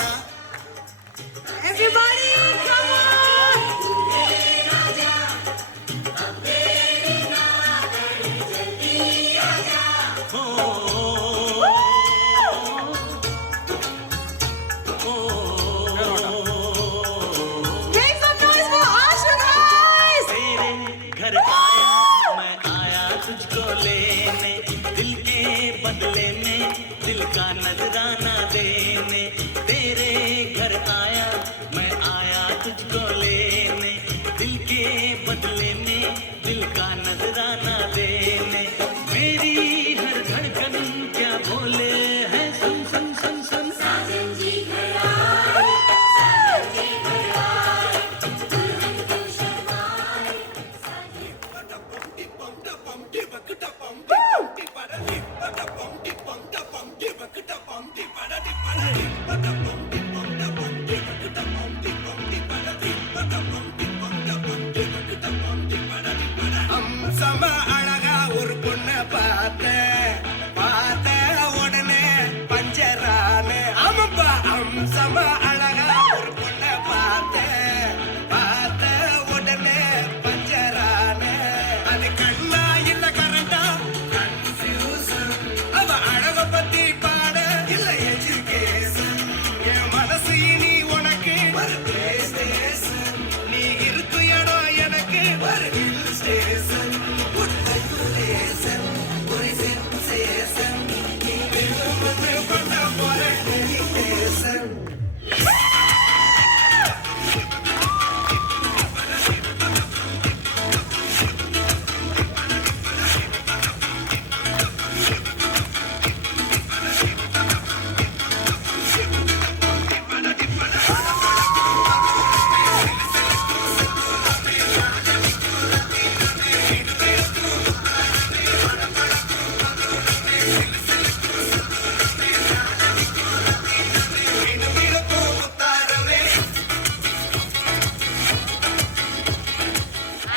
Everybody, come on! Make some noise for Ashu, guys! घर आया मैं आया तुझको लेने दिल के बदले में दिल का नजराना देने तेरे घर आया मैं आया तुझको लेने दिल के बदले में दिल का नजराना देने मेरी हर धड़कन क्या बोले है सुन सुन सुन सुन அம்சமா அழகா ஒரு பொண்ணை பார்த்த உடனே பஞ்சரானு ஆமாப்பா அம்சமா அழகா ஒரு பொண்ணை பார்த்த உடனே பஞ்சரானு அது கண்ணா இல்ல கரண்டா கன்ஃபியூசன் அவ அழக பத்தி பாட இல்ல எஜுகேஷன் என் மனசு இனி உனக்கு ஒரு ஸ்டேஷன் நீ இருக்கு இடம் எனக்கு ஒரு ஹில் ஸ்டேஷன் ஒரு சென்சேஷன் நீ விரும்புவது பண்ண போற dedication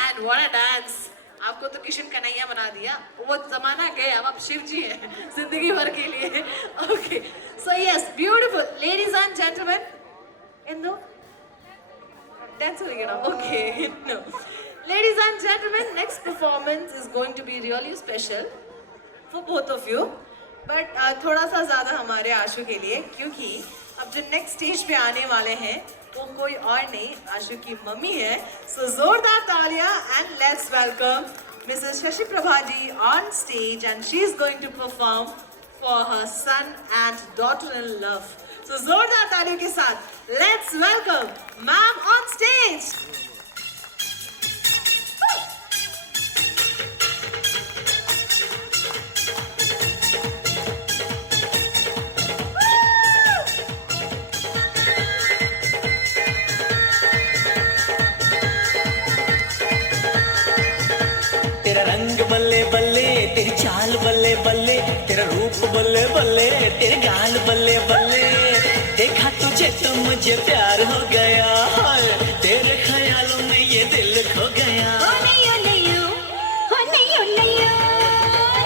And what a dance! आपको तो किशन कन्हैया बना दिया. वो जमाना गया, अब आप शिव जी हैं जिंदगी भर के लिए. Okay, so yes, beautiful, ladies and gentlemen. Indo, dance हो गया ना? Okay, no. Ladies and gentlemen, next performance is going to be really special for both of you. But थोड़ा सा ज़्यादा हमारे आशु के लिए, क्योंकि अब जो नेक्स्ट स्टेज पे आने वाले हैं वो कोई और नहीं, आशु की मम्मी है. So जोरदार तालियां and let's welcome Mrs. Shashi Prabha ji on stage, and she is going to perform for her son and daughter-in-law. So जोरदार तालियों के साथ let's welcome ma'am on stage. तेरा रंग बल्ले बल्ले तेरी चाल बल्ले बल्ले तेरा रूप बल्ले बल्ले तेरे गाल बल्ले बल्ले देखा तुझे तुझसे तो मुझे प्यार हो गया, तेरे ख्यालों में ये दिल खो गया। ओ नैयो नैयो, ओ नैयो नैयो,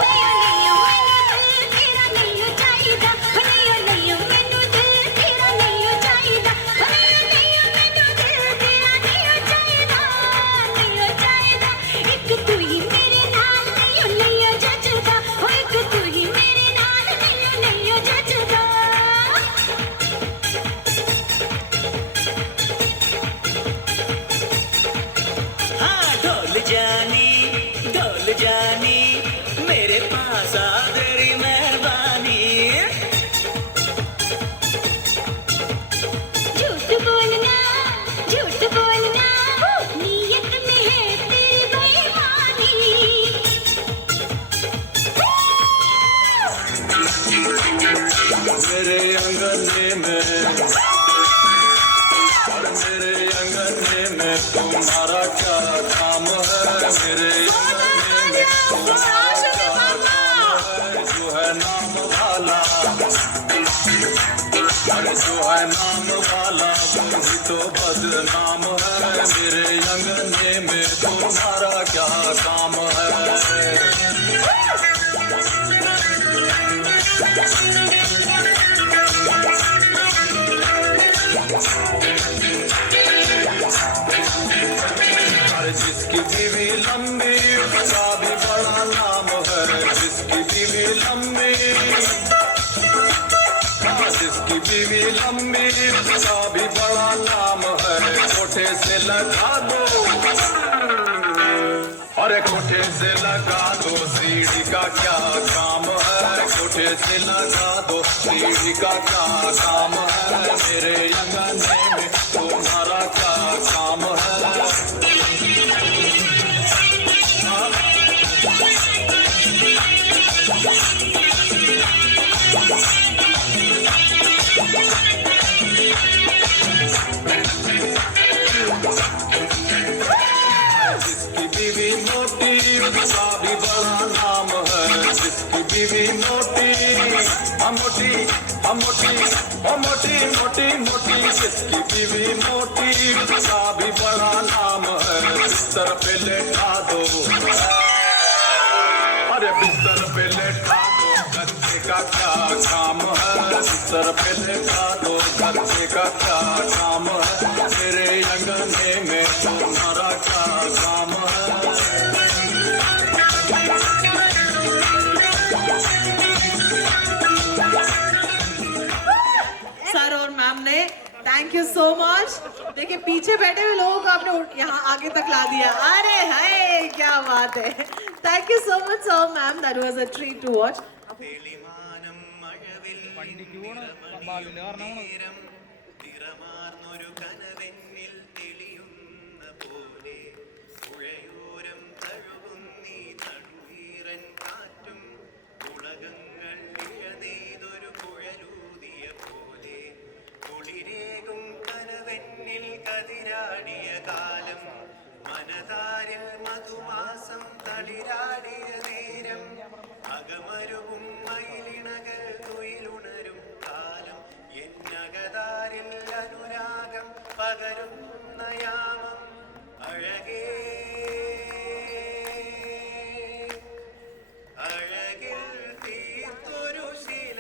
नैयो नैयो मैनू दिल तेरा नैयो चाहिदा, ओ नैयो नैयो मैनू दिल तेरा नैयो चाहिदा, ओ नैयो नैयो मैनू दिल तेरा नैयो चाहिदा, नैयो चाहिदा। एक तू ही मेरे नाल नैयो नैयो जचदा, ओ एक तू ही मेरे नाल नैयो नैयो जचदा। हाँ ढोल जानी मेरे पास आ तेरी मेहरबानी। झूठ बोलना नीयत में है तेरी बेईमानी। मेरे अंगने में तुम्हारा क्या काम है, मेरे अंगने में तुम्हारा क्या काम है। जो है नाम वाला, जो है नाम वाला वही तो बदनाम है, मेरे अंगने में तुम्हारा क्या काम है। जिसकी बीवी लंबी उसका भी बड़ा नाम है, जिसकी बीवी लंबी, जिसकी बीवी लंबी उसका भी बड़ा नाम है। कोठे से लगा दो, अरे कोठे से लगा दो सीढ़ी का क्या काम है, कोठे से लगा दो सीढ़ी का क्या काम है, मेरे अंगने में तुम्हारा क्या काम है। जिसकी बीवी मोटी उसका भी बड़ा नाम है, जिसकी बीवी मोटी मोटी मोटी मोटी मोटी मोटी, जिसकी बीवी मोटी उसका भी बड़ा नाम है। बिस्तर पे लेटा दो, अरे बिस्तर पे लेटा दो गद्दे का क्या काम है, बिस्तर पे लेटा दो गद्दे का क्या काम है, मेरे अंगने में तुम्हारा क्या काम है। सर और मैम ने थैंक यू सो मच। देखिए पीछे बैठे हुए लोगों को आपने यहाँ आगे तक ला दिया। अरे हाय क्या बात है। Thank you so much sir ma'am, that was a treat to watch. മനതാരിൽ മധുമാസം തളിരാടിയ നേരം അകമരുവും മയിലിണകൾ തുയിലുണരും കാലം എന്നകതാരിൽ അനുരാഗം പകരുന്ന യാമം അഴകേ അഴകിൽ തീർത്തൊരു ശില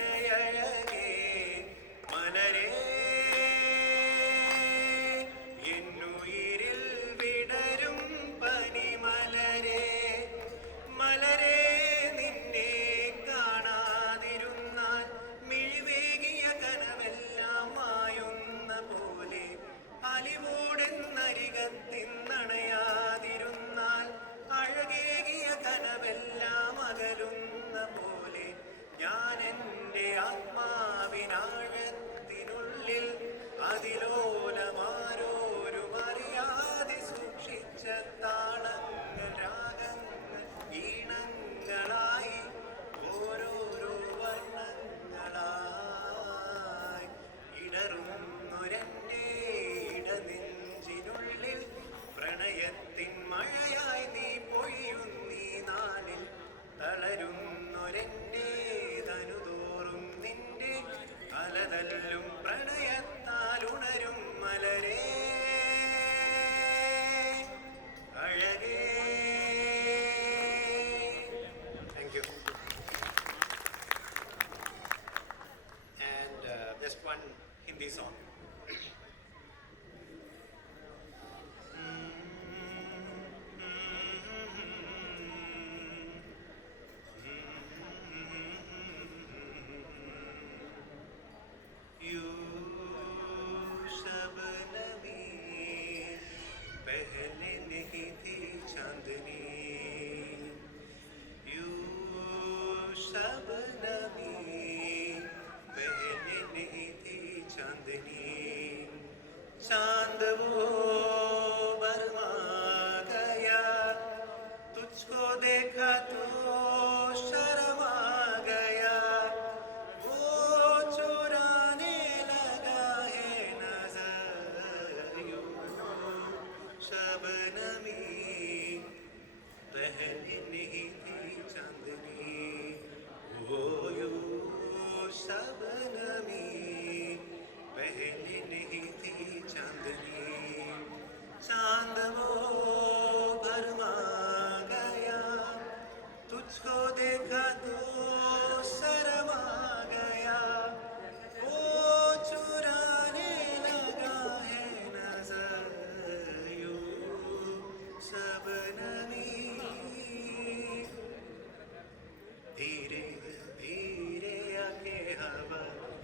just one Hindi song. You शबनमी पहले नहीं थी चांदनी यू शबनमी पहले नहीं थी चांदनी चांद वो बरमा गया तुझको देखा तो शर्मा गया वो चुराने लगा है नजर यूं शबनमी पहले नहीं थी चांदनी वो यूं शबनमी पहले नहीं थी चांदनी चांद वो भरमा गया तुझको देखा तो शर्मा गया वो चुराने लगा है नजर यूं शबनमी धीरे धीरे आके हवा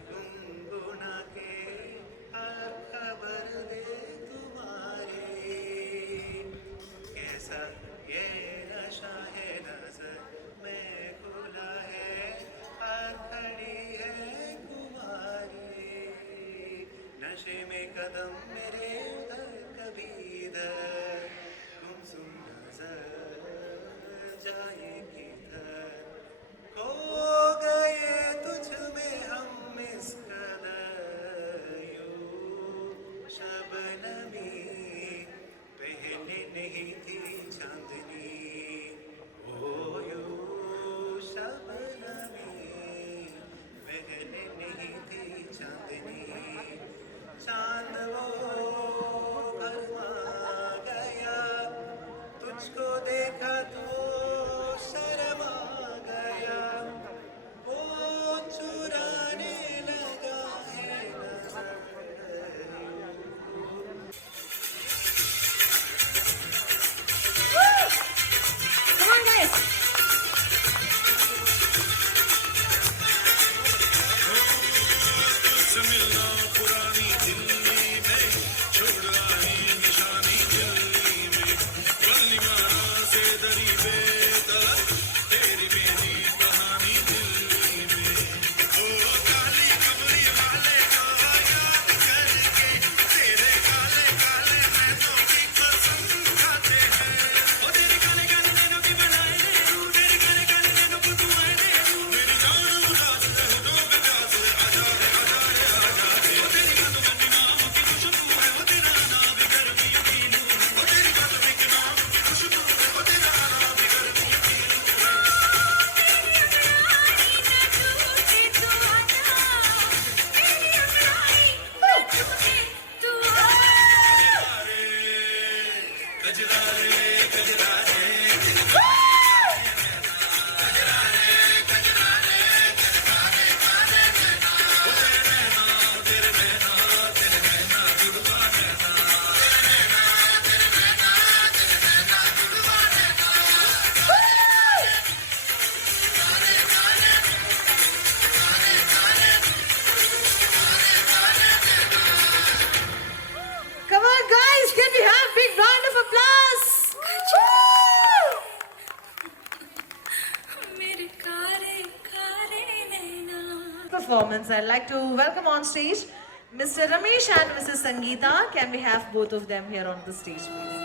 गुनगुना के हर खबर दे तुम्हारी कैसा ये नशा है नजर में खुला है हर घड़ी है कुमारी नशे में कदम मेरे उधर कभी इधर गुमसुम नजर जाए किधर खो गए तुझ में हम इस कदर यूं शबनमी पहले नहीं थी चांदनी ओ यूं शबनमी पहले नहीं थी चांदनी चांद वो भरमा गया तुझको देखा तो शर्मा गया वो चुराने लगा है नजर Come on, guys. Come on, guys. Can we have big round of applause? Performance. I'd like to welcome on stage Mr. Ramesh and Mrs. Sangeeta. Can we have both of them here on the stage, please?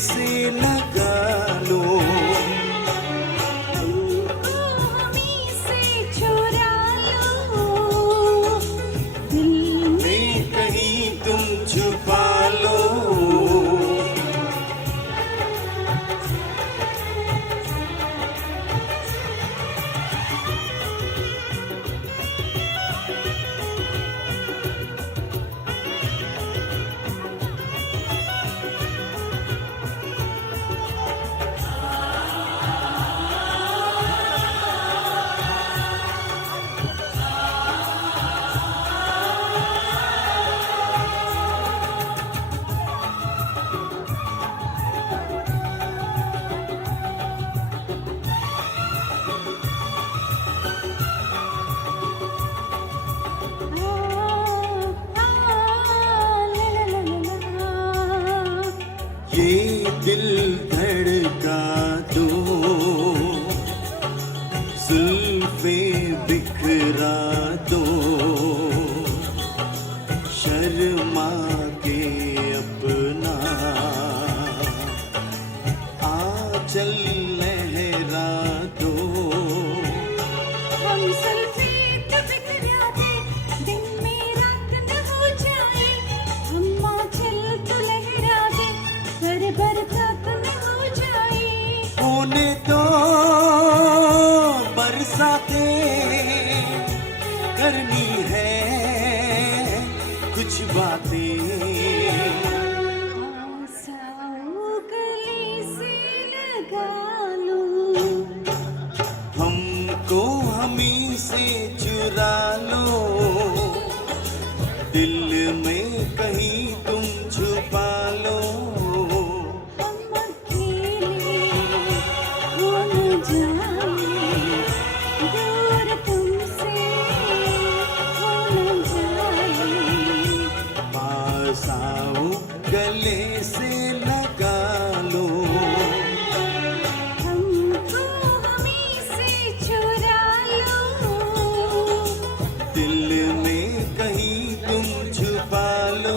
से लगा लो, हमको हमी से चुरा लो, दिल में कहीं तुम छुपा लो। ये दिल धड़का दो, जुल्फे बिखरा दो, शर्मा के अपना आंचल लहरा दो। हम सल्फेट बिखरा दे, दिन में रात न हो जाए, हम आंचल तो लहरा दे, बरसात न हो जाए। होने दो बरसातें, करनी है कुछ बातें। आसाओ गले से लगा लो, हमको हमी से चुरा लो, दिल में कहीं तुम छुपा लो। हम अकेले हो न जाए, दूर तुमसे हो न जाए। पास आओ गले से लगा लो, हमको हमी से चुरा लो, दिल में कहीं तुम छुपा लो।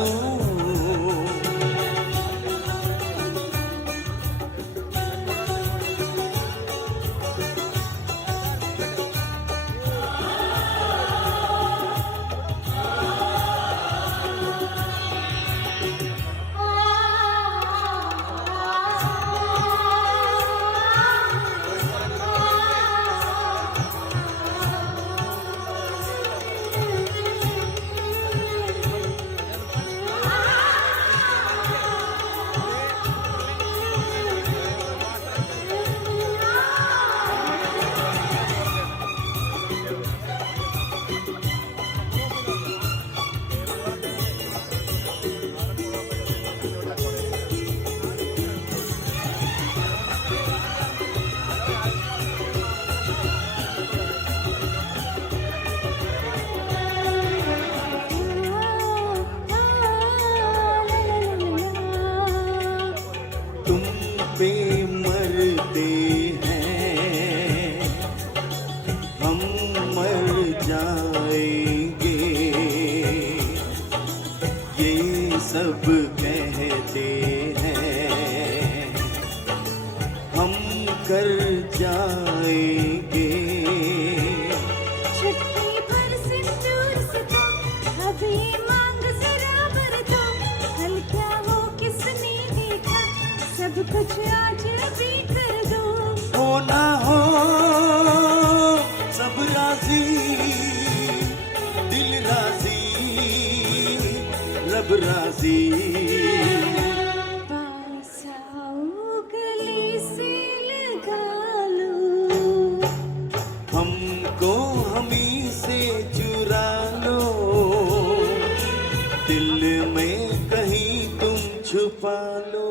तुम पे मरते हैं, हम मर जाएंगे, ये सब कहते हैं, हम कर जाएंगे। छुट्टी पर सिंदूर से तो अभी मांग जरा भर दो, कल क्या वो किसने देखा, सब कुछ आज भी कर दो। हो ना हो सब राजी, दिल राजी, रब राजी। पास आओ गले से लगा लो, हमको हमी से चुरा लो, दिल में कहीं तुम छुपा लो।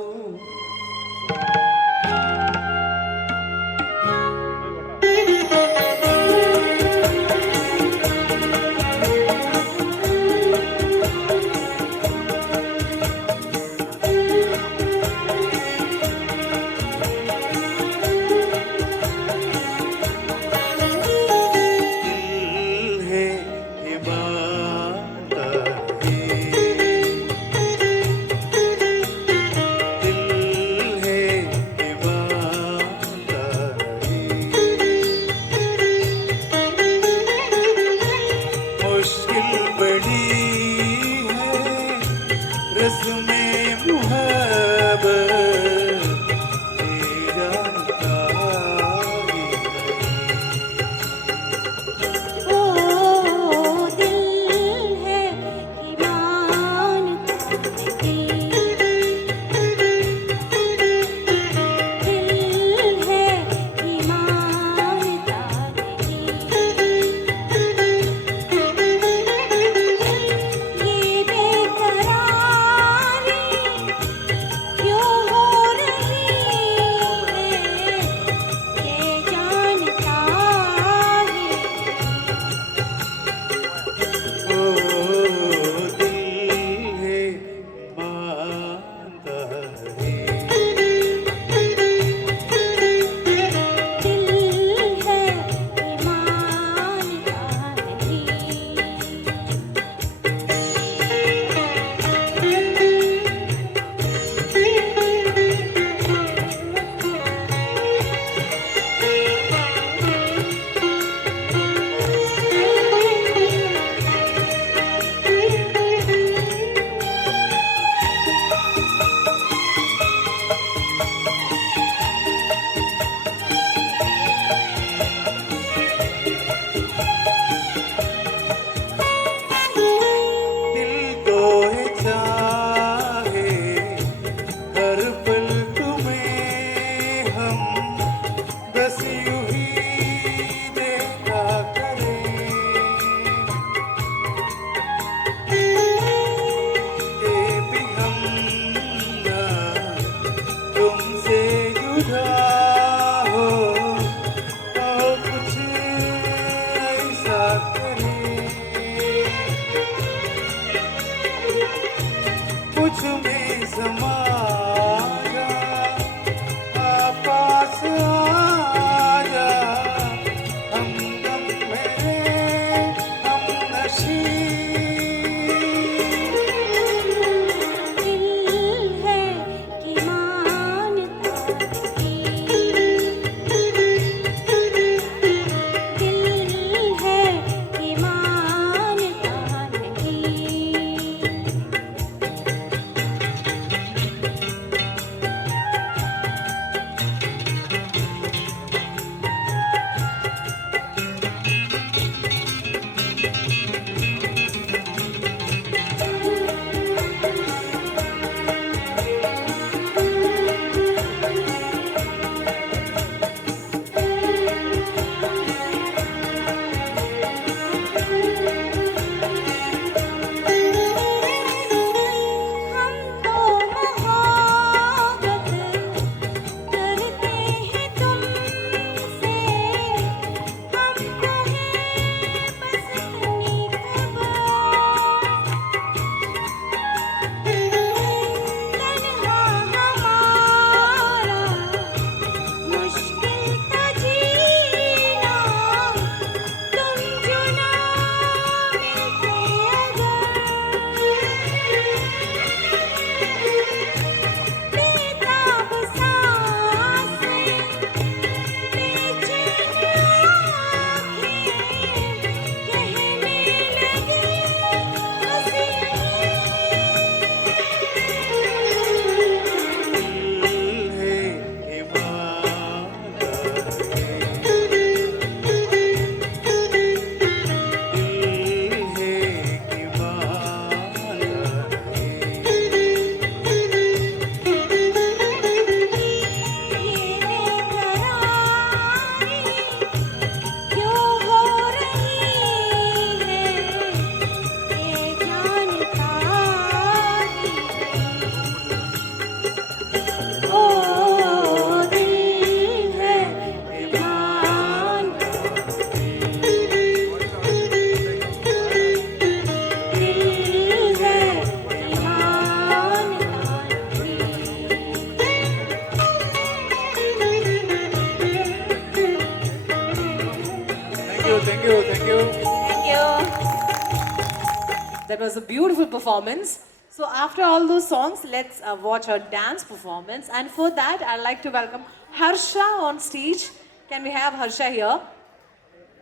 That was a beautiful performance. So after all those songs, let's watch her dance performance. And for that, I'd like to welcome Harsha on stage. Can we have Harsha here?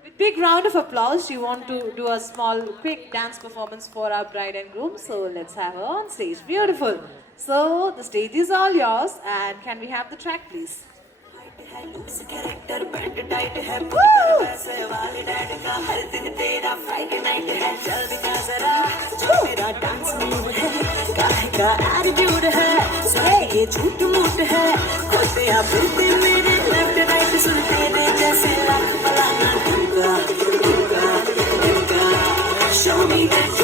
With big round of applause, she want to do a small, quick dance performance for our bride and groom. So let's have her on stage. Beautiful. So the stage is all yours. And can we have the track, please? ये झूठ मूठ है खोते आप फिरते मेरे left right सुनते दे जैसे लाख फलाना ढूंगा ढूंगा ढूंगा show me that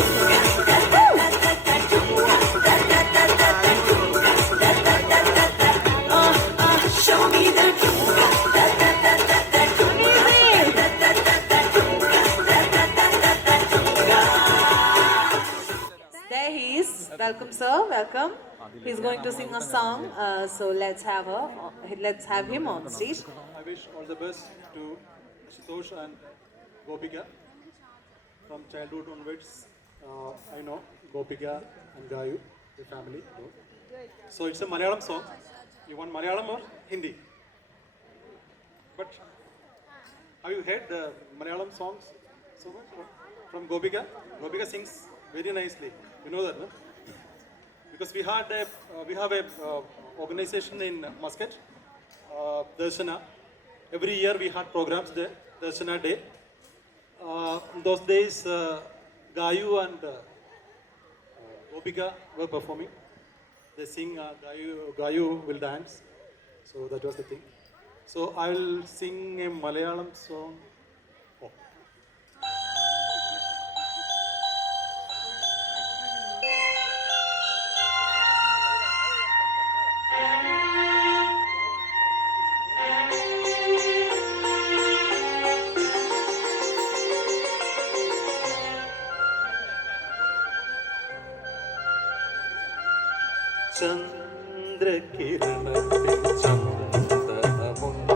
show me that There he is. Welcome, sir. Welcome. He's going to sing a song. So let's have him on stage. I wish all the best to Ashutosh and Gopika. From childhood onwards, I know Gopika and Gayu, the family. So it's a Malayalam song. You want Malayalam or Hindi? But have you heard the Malayalam songs so much from Gopika? Gopika sings very nicely. You know that, no? Because we have a organization in Muscat, Darshana. Every year we had programs there, Darshana Day. In those days, Gayu and Gopika were performing. They sing, Gayu will dance. So that was the thing. So I will sing a Malayalam song. Oh. ചന്ദ്രകിരണത്തിൽ ചന്ദനമുണ്ട്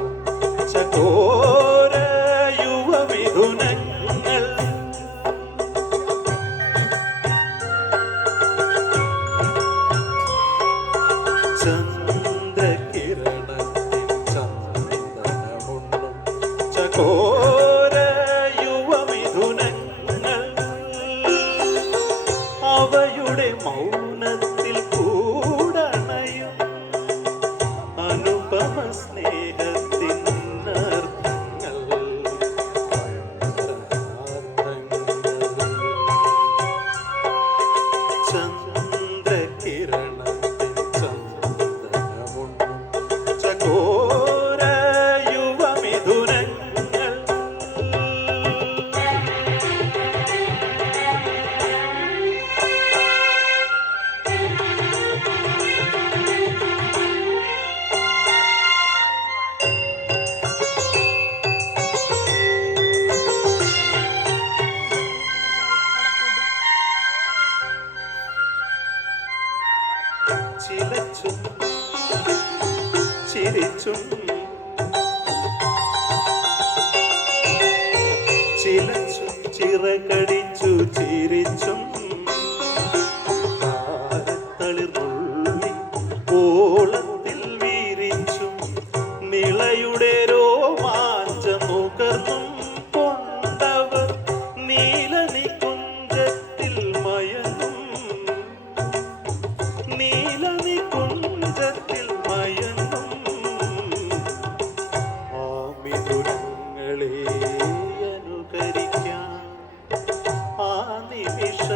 ചകോര യുവമിഥുനങ്ങൾ ചന്ദ്രകിരണത്തിൽ ചന്ദനമുണ്ട് ചകോര യുവമിഥുനങ്ങൾ അവയുടെ മൗനത്തിൽ ചിരിച്ചും ചിലച്ചും ചിറകടിച്ചു ചിരിച്ചും തളിർന്നുള്ളി ഓളത്തിൽ വീരിച്ചും നിളയുടെ രോമാഞ്ചം നുകർന്നും കൊണ്ടവർ നീലനി കുഞ്ചത്തിൽ മയങ്ങും നീലനി കുഞ്ചത്തിൽ മയങ്ങും ആ മിഥുനങ്ങളെ അനുകരിക്കാൻ ആ നിമിഷ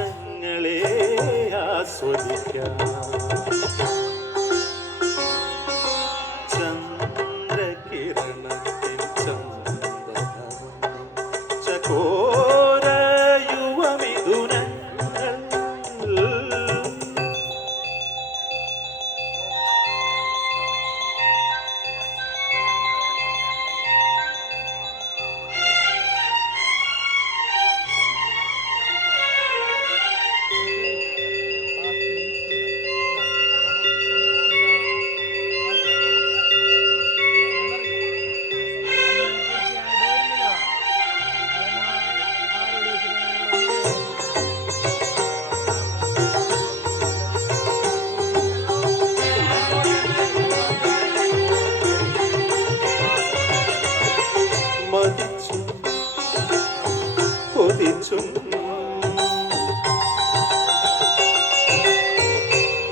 കൊതിച്ചും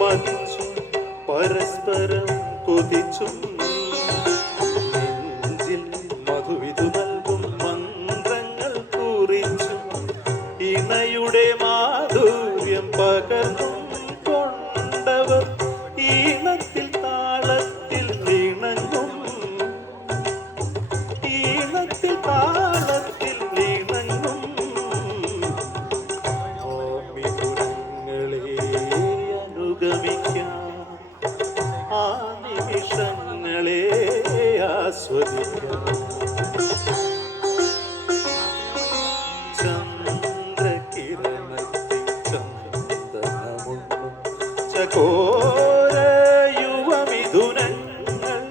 മതിച്ചും പരസ്പരം കൊതിച്ചും നെഞ്ചിൽ മധുവിധു നൽകും മന്ത്രങ്ങൾ കുറിച്ചും ഇണയുടെ മാധുര്യം പകർന്നും കൊണ്ടവർ ഈണത്തിൽ താളത്തിൽ ഇണങ്ങും ഈണത്തിൽ താളത്തിൽ ഇണങ്ങും ഓർമ്മിപുരങ്ങളെ അനുഗമിക്കാം ആ നിമിഷങ്ങളെ ആസ്വദിക്കാം ചന്ദ്രകിരണത്തിൽ ചന്ദനമുള്ളും ചകോര യുവമിഥുനങ്ങൾ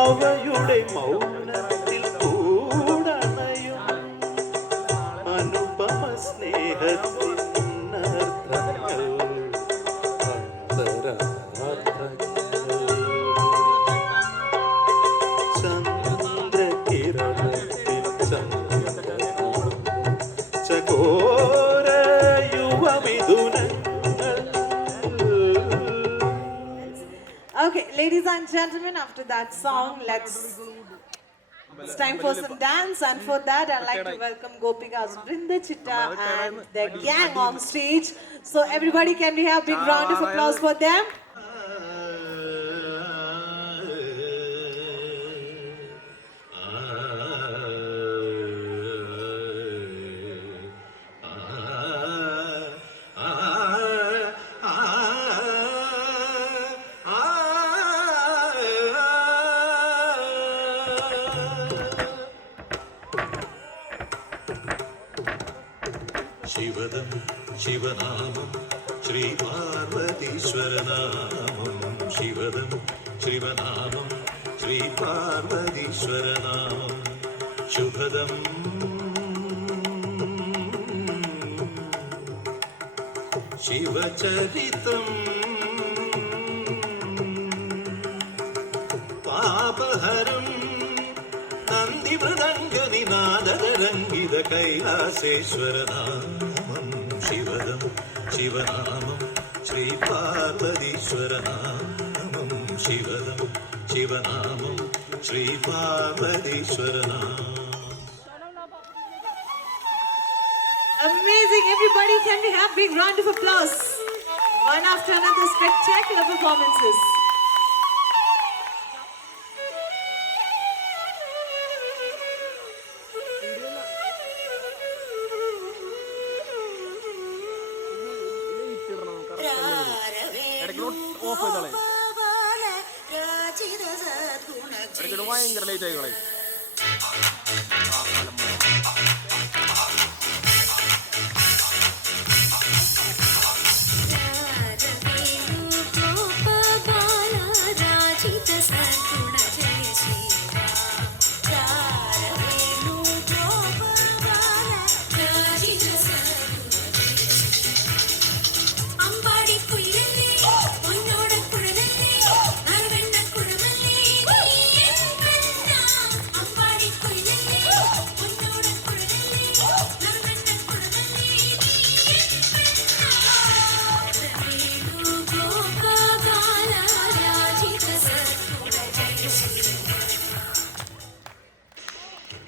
അവയുടെ മൗനത്തിൽ കൂടണയും അനുപമ സ്നേഹത്തിൻ അർത്ഥങ്ങൾ അന്തരാർത്ഥങ്ങൾ ചന്ദ്രകിരണത്തിൽ ചന്ദനമുള്ളും ചകോര യുവമിഥുനങ്ങൾ. Okay, ladies and gentlemen, after that song, it's time for some dance, and for that, I'd like to welcome Gopika's Brinda Chitta and their gang on stage. So, everybody, can we have a big round of applause for them? ശിവദം ശിവനാമം ശ്രീ പാർവതീശ്വരനാമം ശിവദം ശിവനാമം ശ്രീ പാർവതീശ്വരനാമം ശുഭദം ശിവചരിതം പാപഹരം നന്ദിമൃദംഗനിനാദരംഗിത കൈലാസേശ്വരനാമം ശിവദം ശിവനാമം ശ്രീ പാർവതീശ്വരനാമം ശിവദം ശിവനാമം ശ്രീ പാർവതീശ്വരനാമം. Amazing, everybody, can we have a big round of applause? One after another, spectacular performances. ഭയങ്കര late ആയിക്കളെ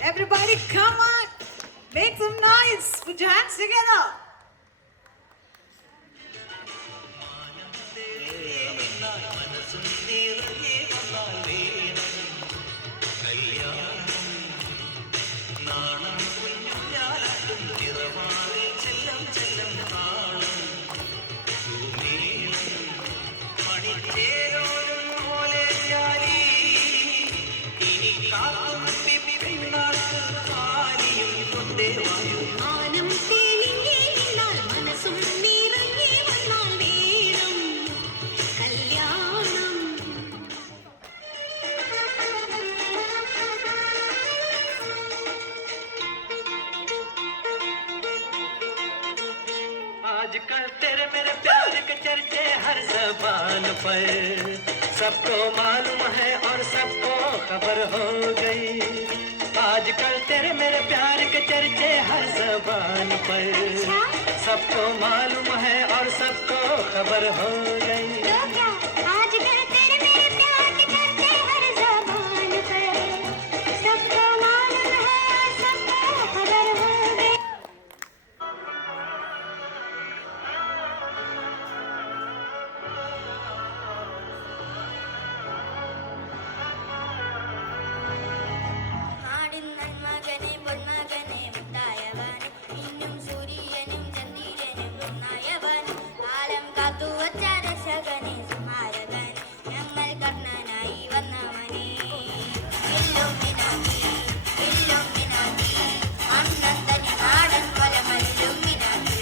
Everybody, come on, make some noise, put your hands together. आजकल तेरे मेरे प्यार के चर्चे हर ज़बान पर सबको मालूम है और सबको खबर हो गई। आजकल तेरे मेरे प्यार के चर्चे हर ज़बान पर सबको मालूम है और सबको खबर हो गई। आजकल तेरे मेरे प्यार के चर्चे हर ज़बान पर सबको मालूम है और सबको खबर हो गई। നാടിൻ നന്മകനെ പൊന്മകനെ മുത്തായവൻ ഇന്നും സൂര്യനും ചന്ദ്രനും ഒന്നായവൻ കാലം കാത്തുവച്ച രക്ഷകനെ സുമാരകൻ ഞങ്ങൾ കർണനായി വന്നവനെ ഇല്ലുമിനാതി ഇല്ലുമിനാതി അന്നത്തനി നാടൻ കൊലമല്ലുമിനാതി.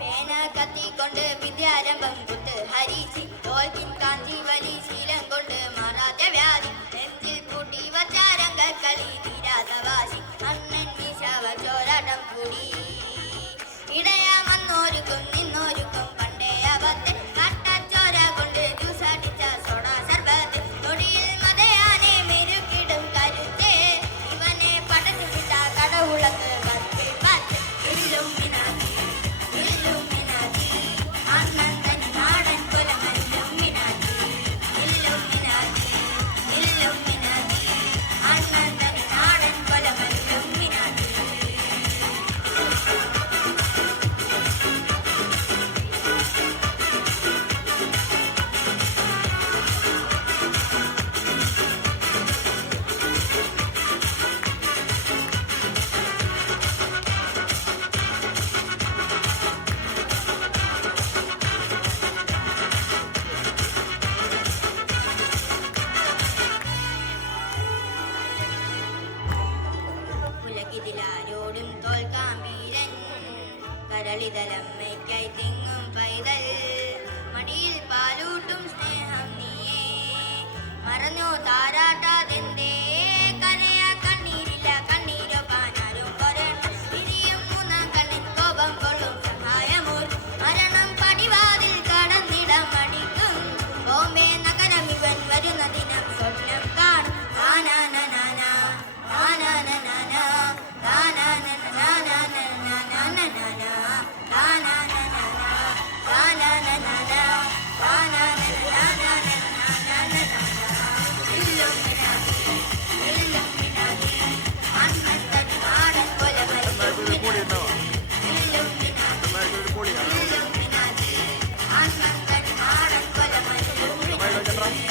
പേന കത്തിക്കൊണ്ട് വിദ്യാരംഭം കുത്ത് ഹരിച്ച് തോൽക്കിൻ കാഞ്ചി വലി ശീലം കൊണ്ട് മാറാത്ത വ്യാധി നെഞ്ചിൽ പൂട്ടി വച്ചാരംഗ കളി തീരാത്ത വാശി അണ്ണൻ വിശവ ചോരാട്ടം കൂടി ഇടയാമന്നോരുക്കും നിന്നോരുക്കും പണ്ടേ അബദ്ധം കട്ടച്ചോര കൊണ്ട് ജ്യൂസടിച്ച സോഡ സർബത്ത് തൊടിയിൽ മതയാനെ മെരുക്കിടും കരുത്തേ ഇവനെ പടച്ചു വിട്ട കടവുളത്ത് കറുപ്പിൽ പത്ത് ഇല്ലുമിനാതി ഇല്ലുമിനാതി അന്നന്തനി നാടൻ കൊലമല്ലുമിനാതി ഇല്ലുമിനാതി ഇല്ലുമിനാതി അന്നന്തനി നാടൻ കൊലമല്ലുമിനാതി. ഉലകിതിലാരോടും തോൽക്കാൻ വീരൻ കരളിതലമ്മയ്ക്കായി തിങ്ങും പൈതൽ മടിയിൽ പാലൂട്ടും സ്നേഹം നീയേ മറഞ്ഞോ താരാട്ടാതെന്തേ കരയാ കണ്ണീരില്ല കണ്ണീരോ പാനാരോ കൊരണ്ട ഇനിയും മൂന്നാം കണ്ണിൻ കോപം കൊള്ളും സഹായമോർ മരണം പടിവാതിൽ കടന്നിടം മടിക്കും ബോംബെ നഗരം ഇവൻ വരുന്ന ദിനം സ്വപ്നം കാണും. നാനാനാനാന നാനാനാനാന നാനാനാനാനാനാനാനാനാനാന നാനാനാനാന നാനാനാനാന നാനാനാനാനാനാനാനാനാന. ഇല്ലുമിനാതി ഇല്ലുമിനാതി അന്നത്തനി നാടൻ കൊലമല്ലുമിനാതി ഇല്ലുമിനാതി ഇല്ലുമിനാതി അന്നത്തനി നാടൻ കൊലമല്ലുമിനാതി.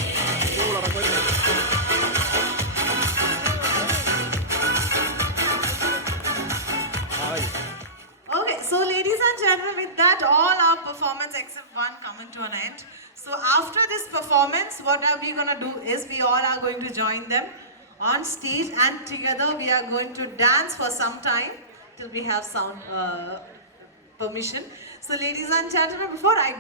Okay, so ladies and gentlemen, with that, all our performance except one coming to an end. So after this performance, what are we gonna do is we all are going to join them on stage, and together we are going to dance for some time till we have sound permission. So ladies and gentlemen, before I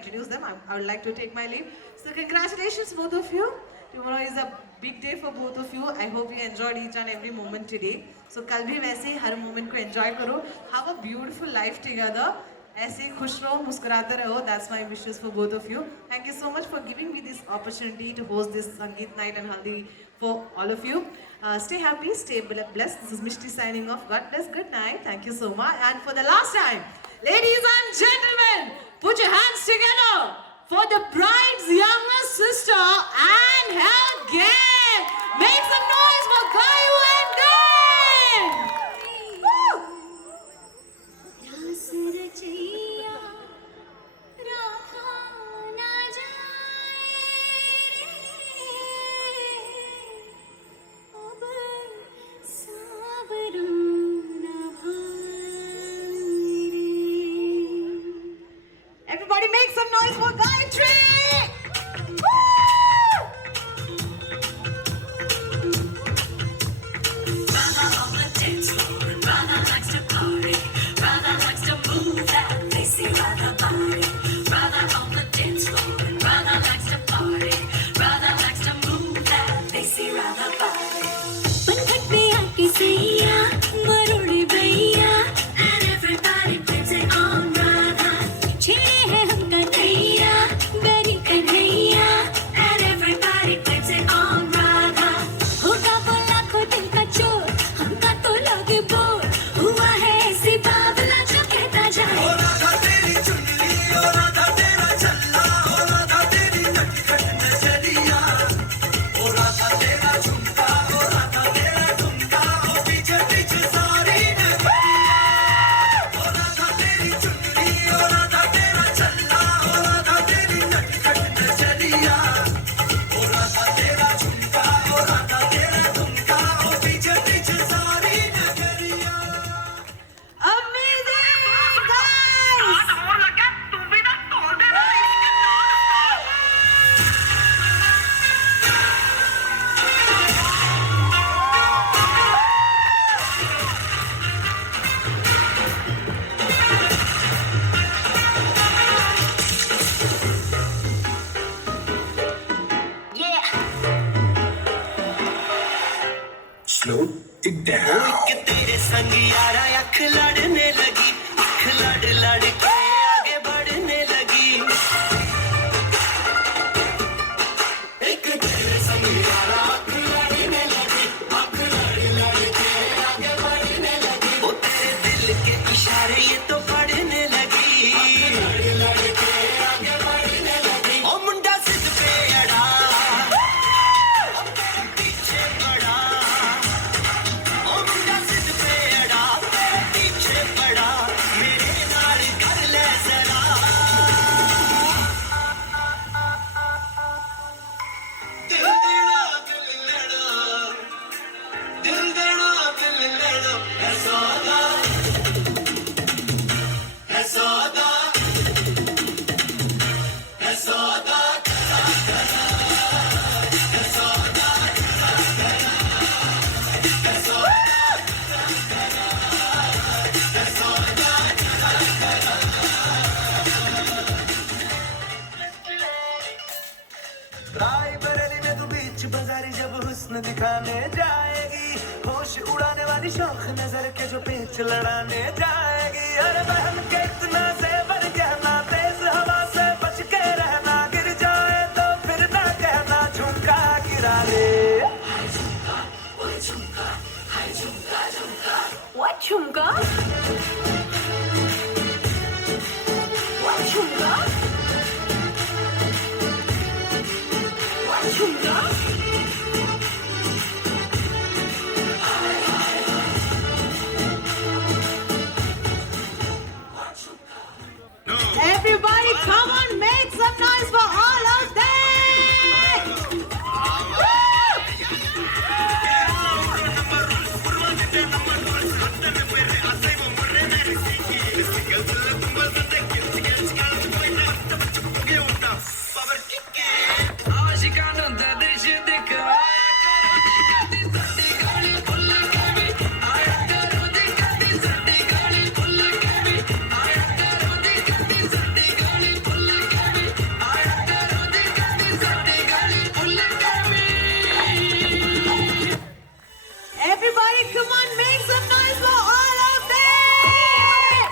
introduce them, I would like to take my leave. So congratulations both of you. Tomorrow is a big day for both of you. I hope you enjoyed each and every moment today. So कल भी वैसे ही हर moment को enjoy करो. Have a beautiful life together. ऐसे ही खुश रहो, मुस्कुराते रहो. That's my wishes for both of you. Thank you so much for giving me this opportunity to host this Sangeet night and Haldi for all of you. Stay happy, stay blessed. This is Mishti signing off. God bless. Good night. Thank you so much. And for the last time, ladies and gentlemen, put your hands together for the bride's younger sister and her gang. Make some noise for Gayu and gang. Woo! रास रचैया राखा ना जाए अब सावरों ना भाए. Everybody make some noise for Gayatri! Woo! slow it down. तेरे संग यारा अख लड़ने लगी, अख लड़ लड़ के आगे बढ़ने लगी। एक तेरे संग यारा अख लड़ने लगी, अख लड़ लड़ के आगे बढ़ने लगी। ओ तेरे दिल के इशारे ये तो पढ़ने लगी, लड़ लड़ के आगे बढ़ने लगी। ओ मुंडा सिद्ध पे अड़ा, ओ तेरे पीछे पड़ा। ओ मुंडा सिद्ध पे अड़ा, तेरे पीछे पड़ा। मेरे नाल कर ले जरा। दिल देना दिल लेना, दिल देना दिल लेना। है सौदा, है सौदा, है सौदा, है सौदा, है सौदा। राय बरेली में तू बीच बाजारी जब हुस्न दिखाने जाएगी, होश उड़ाने वाली शौक नजर के जो पेच लड़ाने जाएगी। अरे बहन के इतना जेवर गहना, तेज हवा से बच के रहना। गिर जाए तो फिर ना कहना झुमका गिरा ले। What झुमका? What झुमका? What झुमका? Everybody, come on, make some noise for all of them! Everybody, come on, make some noise for all of them!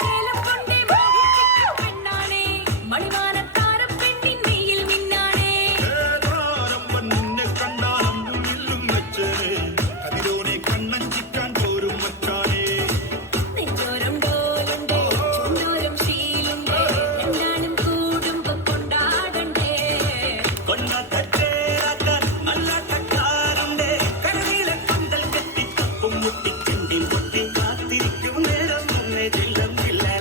കേലപ്പൊണ്ടി മോഹിച്ചിട്ട പെണ്ണാണേ, മണിവാനത്താര പെണ്ണിൻ മെയ്യിൽ മിന്നാണേ. നിന്നെ കണ്ടാലും ഉള്ളിലും വെച്ചേ, അതിലോനെ കണ്ണഞ്ചിക്കാൻ പോരും മച്ചാനേ. നെഞ്ചോരം ഡോലുണ്ട്, ചുണ്ടോരം ശീലുണ്ട്, രണ്ടാനും കൂടുമ്പോ കൊണ്ടാടണ്ടേ. കൊണ്ടാട്ട ചേരാക്കാൻ നല്ല കക്കാറുണ്ട്. കരയിലെ പന്തൽ കെട്ടി തപ്പും മുട്ടി ചെണ്ടി പൊട്ടി കാത്തിരിക്കും നേരം മുന്നേ ജില്ലം ജില്ലല.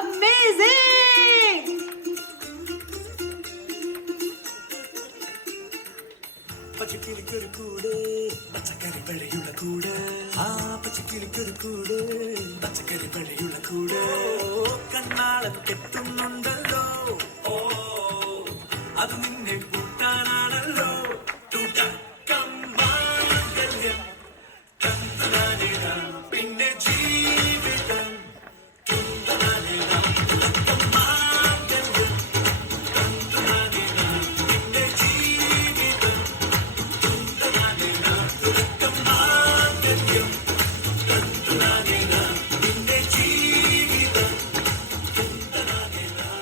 Amazing! പച്ചക്കിളിക്കൊരു കൂട്, പച്ചക്കറി വെള്ളയുള്ള കൂട്. ആ പച്ചക്കിളിക്കൊരു കൂട്, പച്ചക്കറി വെള്ളയുള്ള കൂട്. കണ്ണാളം കെട്ടുന്നുണ്ടല്ലോ, ഓ അത് നിന്നെ കൂട്ടാനാണല്ലോ. തുടക്കം മാംഗല്യം, തന്തനാനിടാം, പിന്നെ ജീവിതം. തുന്തനാനിടാം, തുടക്കം മാംഗല്യം, തന്തനാനിടാം, പിന്നെ ജീവിതം. തുന്തനാനിടാം, തുടക്കം മാംഗല്യം, തന്തനാനിടാം, പിന്നെ ജീവിതം. തുന്തനാനിടാം.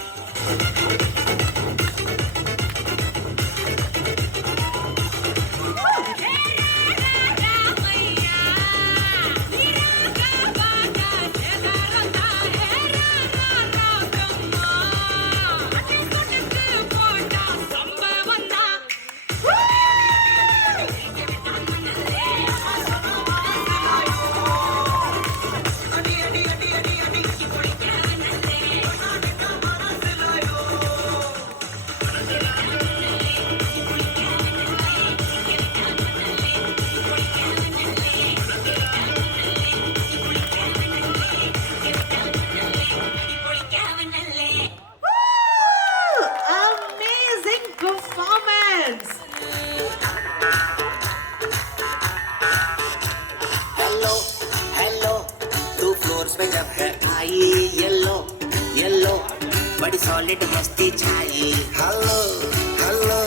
सॉलिड मस्ती छाई हेलो हेलो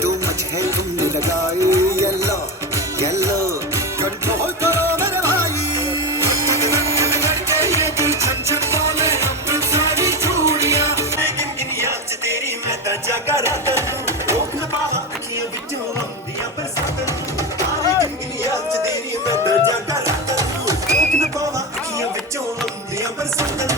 तू मुझे घूमने लगाई येलो येलो कंट्रोल करो मेरे भाई ये दिल छन छन बोले हम सारी चूड़ियां लेकिन इन याद से तेरी मैं ता जागा रात रोक न पावा अखियों विचों आंदियां बरसात लेकिन इन याद से तेरी मैं ता जागा रात रोक न पावा अखियों विचों आंदियां बरसात